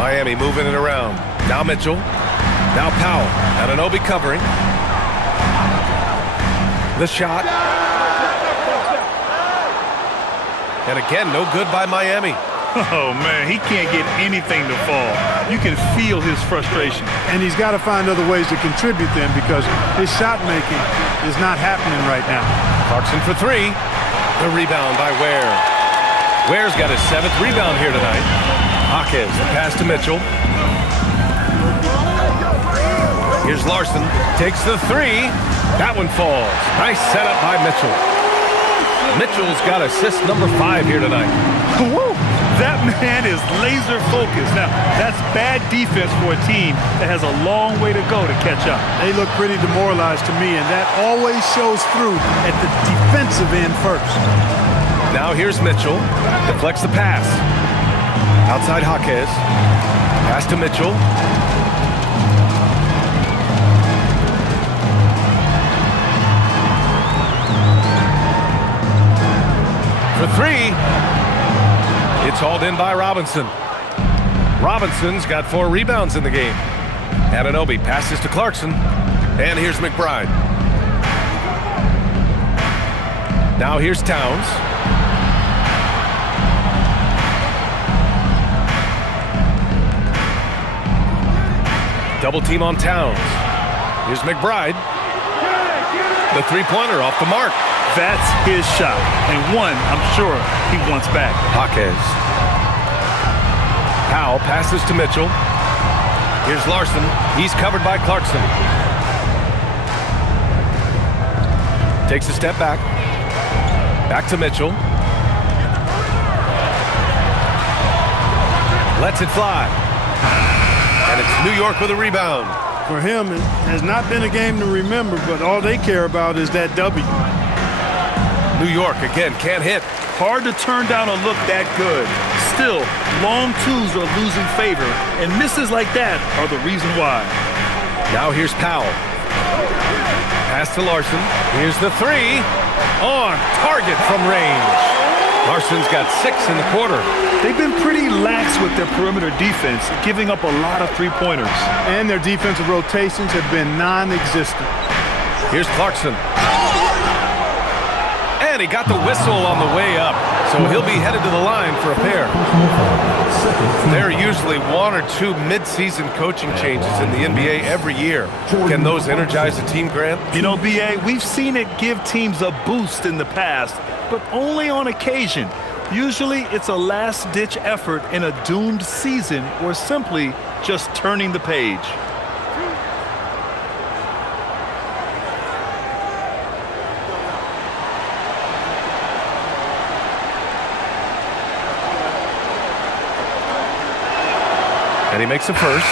Miami moving it around. Now Mitchell. Now Powell. Anunoby covering. The shot. And again, no good by Miami. Oh, man, he can't get anything to fall. You can feel his frustration. And he's got to find other ways to contribute then because his shot making is not happening right now. Clarkson for 3. The rebound by Ware. Ware's got his 7th rebound here tonight. Hawkins, the pass to Mitchell. Here's Larson. Takes the 3. That one falls. Nice setup by Mitchell. Mitchell's got assist number 5 here tonight. Woo! That man is laser focused. Now, that's bad defense for a team that has a long way to go to catch up. They look pretty demoralized to me, and that always shows through at the defensive end first. Now here's Mitchell. Deflects the pass. Outside Hawkins. Pass to Mitchell. For 3. It's hauled in by Robinson. Robinson's got 4 rebounds in the game. Anunoby passes to Clarkson. And here's McBride. Now here's Towns. Double team on Towns. Here's McBride. The 3-pointer off the mark. That's his shot, and one I'm sure he wants back. Hawkins. Powell passes to Mitchell. Here's Larson. He's covered by Clarkson. Takes a step back. Back to Mitchell. Lets it fly. And it's New York with a rebound. For him, it has not been a game to remember, but all they care about is that W. New York, again, can't hit. Hard to turn down a look that good. Still, long twos are losing favor, and misses like that are the reason why. Now here's Powell. Pass to Larson. Here's the three. On target from range. Larson's got 6 in the quarter. They've been pretty lax with their perimeter defense, giving up a lot of three-pointers. And their defensive rotations have been non-existent. Here's Clarkson. And he got the whistle on the way up, so he'll be headed to the line for a pair. There are usually 1 or 2 mid-season coaching changes in the NBA every year. Can those energize a team, Grant? You know, B.A., we've seen it give teams a boost in the past, but only on occasion. Usually it's a last-ditch effort in a doomed season or simply just turning the page. And he makes a first.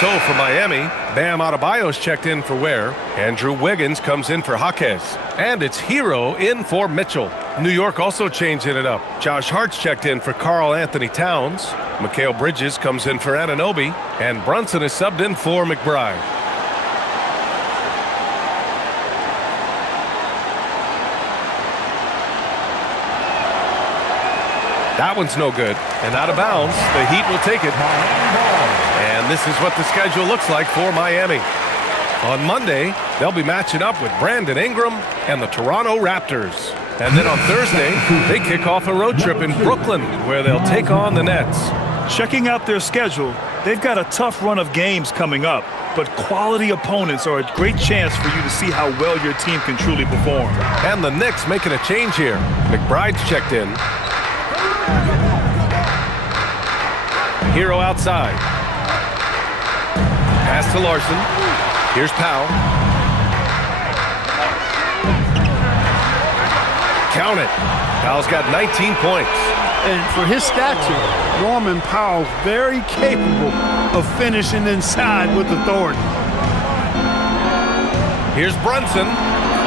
So for Miami, Bam Adebayo's checked in for Ware. Andrew Wiggins comes in for Jaquez. And it's Hero in for Mitchell. New York also changing it up. Josh Hart's checked in for Karl Anthony Towns. Mikal Bridges comes in for Anunoby. And Brunson is subbed in for McBride. That one's no good. And out of bounds, the Heat will take it. And this is what the schedule looks like for Miami. On Monday, they'll be matching up with Brandon Ingram and the Toronto Raptors. And then on Thursday, they kick off a road trip in Brooklyn, where they'll take on the Nets. Checking out their schedule, they've got a tough run of games coming up, but quality opponents are a great chance for you to see how well your team can truly perform. And the Knicks making a change here. McBride's checked in. Hero outside. Pass to Larson. Here's Powell. Count it. Powell's got 19 points. And for his stature, Norman Powell's very capable of finishing inside with authority. Here's Brunson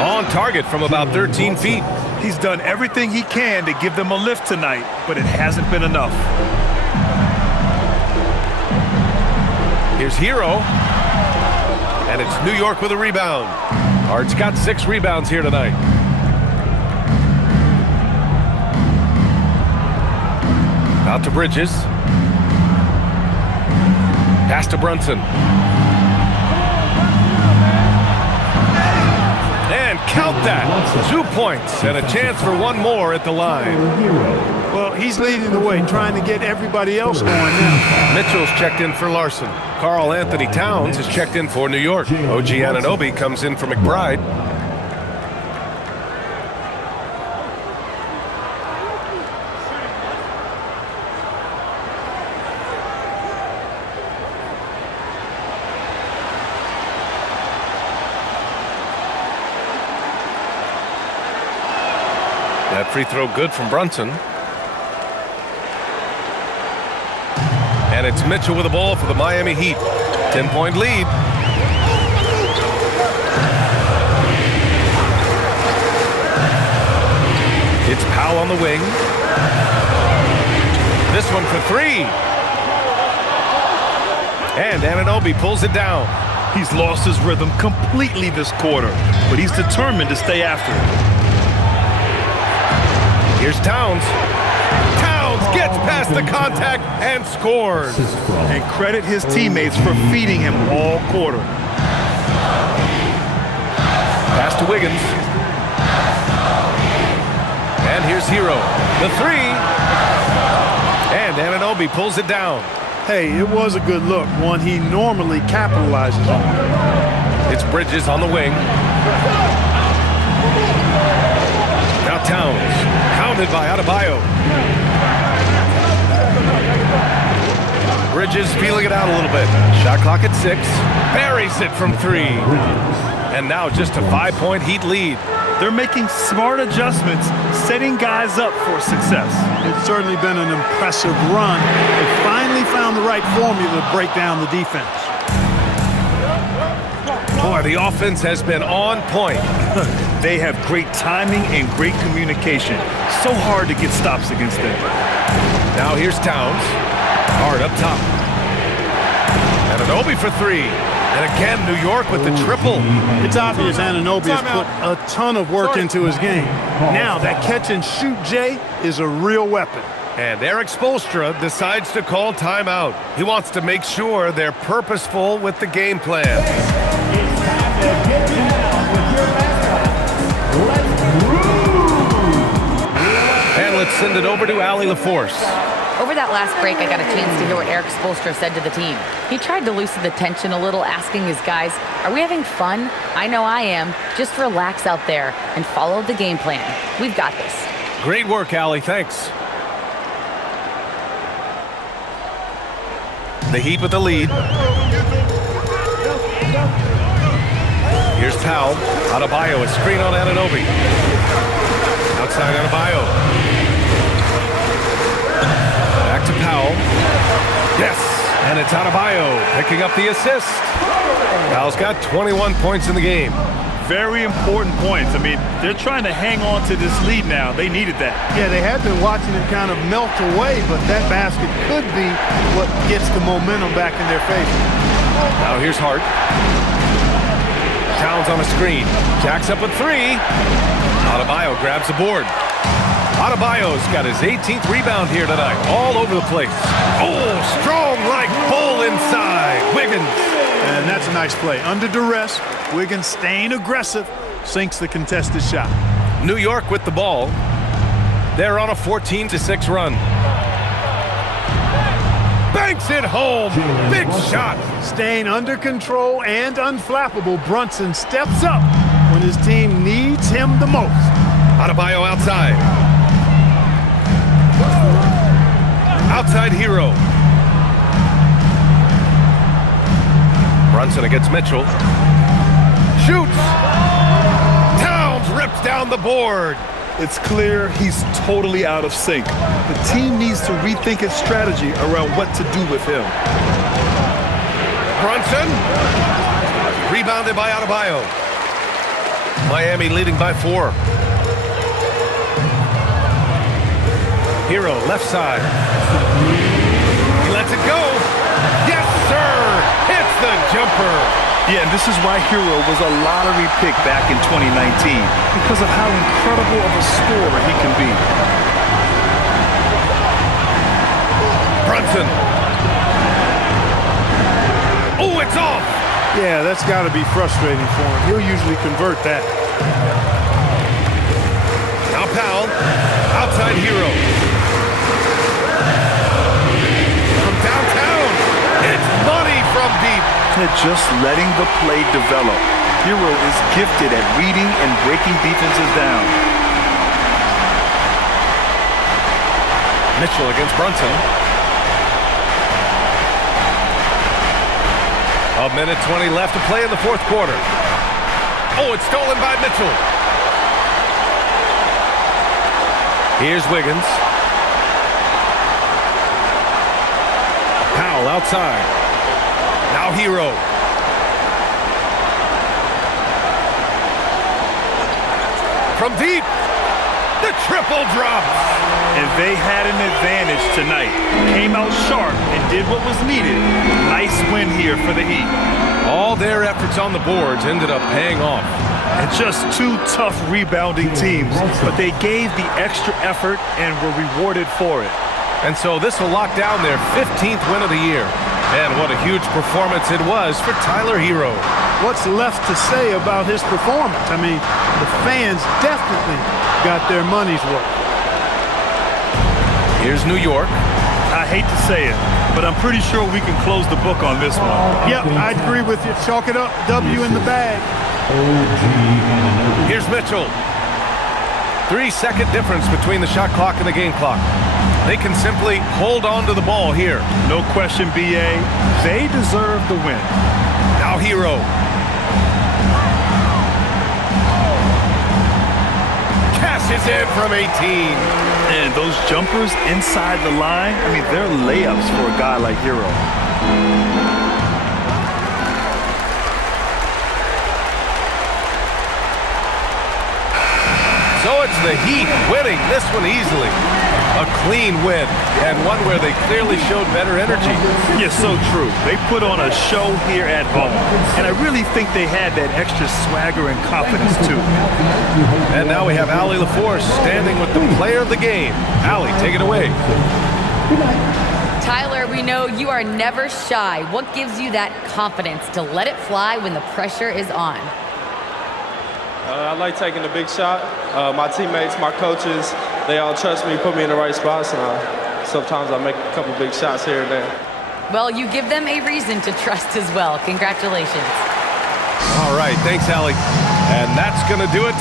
on target from about 13 feet. He's done everything he can to give them a lift tonight, but it hasn't been enough. Here's Hero. And it's New York with a rebound. Hart's got 6 rebounds here tonight. Out to Bridges. Pass to Brunson. And count that. 2 points and a chance for one more at the line. Well, he's leading the way, trying to get everybody else going now. Mitchell's checked in for Larson. Karl Anthony Towns is checked in for New York. OG Anunoby comes in for McBride. That free throw good from Brunson. And it's Mitchell with the ball for the Miami Heat. 10-point lead. It's Powell on the wing. This one for 3. And Anunoby pulls it down. He's lost his rhythm completely this quarter, but he's determined to stay after it. Here's Towns. Towns gets past the contact and scores. And credit his teammates for feeding him all quarter. Pass to Wiggins. And here's Hero. The 3. And Anunoby pulls it down. Hey, it was a good look, one he normally capitalizes on. It's Bridges on the wing. Now Towns, hounded by Adebayo. Bridges feeling it out a little bit. Shot clock at 6. Buries it from 3. And now just a 5-point Heat lead. They're making smart adjustments, setting guys up for success. It's certainly been an impressive run. They finally found the right formula to break down the defense. Boy, the offense has been on point. They have great timing and great communication. So hard to get stops against them. Now here's Towns. Hard up top. Anunoby for 3. And again, New York with the triple. It's obvious Anunoby has put a ton of work into his game. Now, that catch-and-shoot Jay is a real weapon. And Eric Spoelstra decides to call timeout. He wants to make sure they're purposeful with the game plan. It's time to get down with your mascot. Let's groove! And let's send it over to Allie LaForce. Over that last break, I got a chance to hear what Eric Spoelstra said to the team. He tried to loosen the tension a little, asking his guys, are we having fun? I know I am. Just relax out there and follow the game plan. We've got this. Great work, Allie. Thanks. The Heat with the lead. Here's Powell. Adebayo, a screen on Anunoby. Outside Adebayo. Back to Powell. Yes, and it's Adebayo picking up the assist. Powell's got 21 points in the game. Very important points. I mean, they're trying to hang on to this lead now. They needed that. Yeah, they had been watching it kind of melt away, but that basket could be what gets the momentum back in their favor. Now here's Hart. Towns on a screen. Jacks up with three. Adebayo grabs the board. Adebayo's got his 18th rebound here tonight. All over the place. Oh, strong like bull inside. Wiggins. And that's a nice play. Under duress, Wiggins staying aggressive, sinks the contested shot. New York with the ball. They're on a 14-6 run. Banks it home. Big shot. Staying under control and unflappable, Brunson steps up when his team needs him the most. Adebayo outside. Outside Hero. Brunson against Mitchell. Shoots. Towns rips down the board. It's clear he's totally out of sync. The team needs to rethink its strategy around what to do with him. Brunson. Rebounded by Adebayo. Miami leading by 4. Hero left side. He lets it go. Yes, sir. Hits the jumper. Yeah, and this is why Hero was a lottery pick back in 2019 because of how incredible of a scorer he can be. Brunson. Oh, it's off. Yeah, that's got to be frustrating for him. He'll usually convert that. Now Powell. Outside Hero. From downtown. It's money from deep. They're just letting the play develop. Hero is gifted at reading and breaking defenses down. Mitchell against Brunson. A minute 20 left to play in the fourth quarter. Oh, it's stolen by Mitchell. Here's Wiggins. Powell outside. Now Hero. From deep. The triple drops. And they had an advantage tonight. Came out sharp and did what was needed. Nice win here for the Heat. All their efforts on the boards ended up paying off. And just two tough rebounding teams, but they gave the extra effort and were rewarded for it. And so this will lock down their 15th win of the year. And what a huge performance it was for Tyler Hero. What's left to say about his performance? I mean, the fans definitely got their money's worth. Here's New York. I hate to say it, but I'm pretty sure we can close the book on this one. Yep, I agree with you. Chalk it up. W in the bag. Here's Mitchell. 3-second difference between the shot clock and the game clock. They can simply hold on to the ball here. No question, B.A. They deserve the win. Now Hero. Cashes in from 18. And those jumpers inside the line, I mean, they're layups for a guy like Hero. So it's the Heat winning this one easily. A clean win, and one where they clearly showed better energy. Yeah, so true. They put on a show here at home, and I really think they had that extra swagger and confidence, too. And now we have Allie LaForce standing with the player of the game. Allie, take it away. Tyler, we know you are never shy. What gives you that confidence to let it fly when the pressure is on? I like taking the big shot. My teammates, my coaches, they all trust me, put me in the right spots, and sometimes I make a couple big shots here and there. Well, you give them a reason to trust as well. Congratulations. All right, thanks, Allie. And that's going to do it.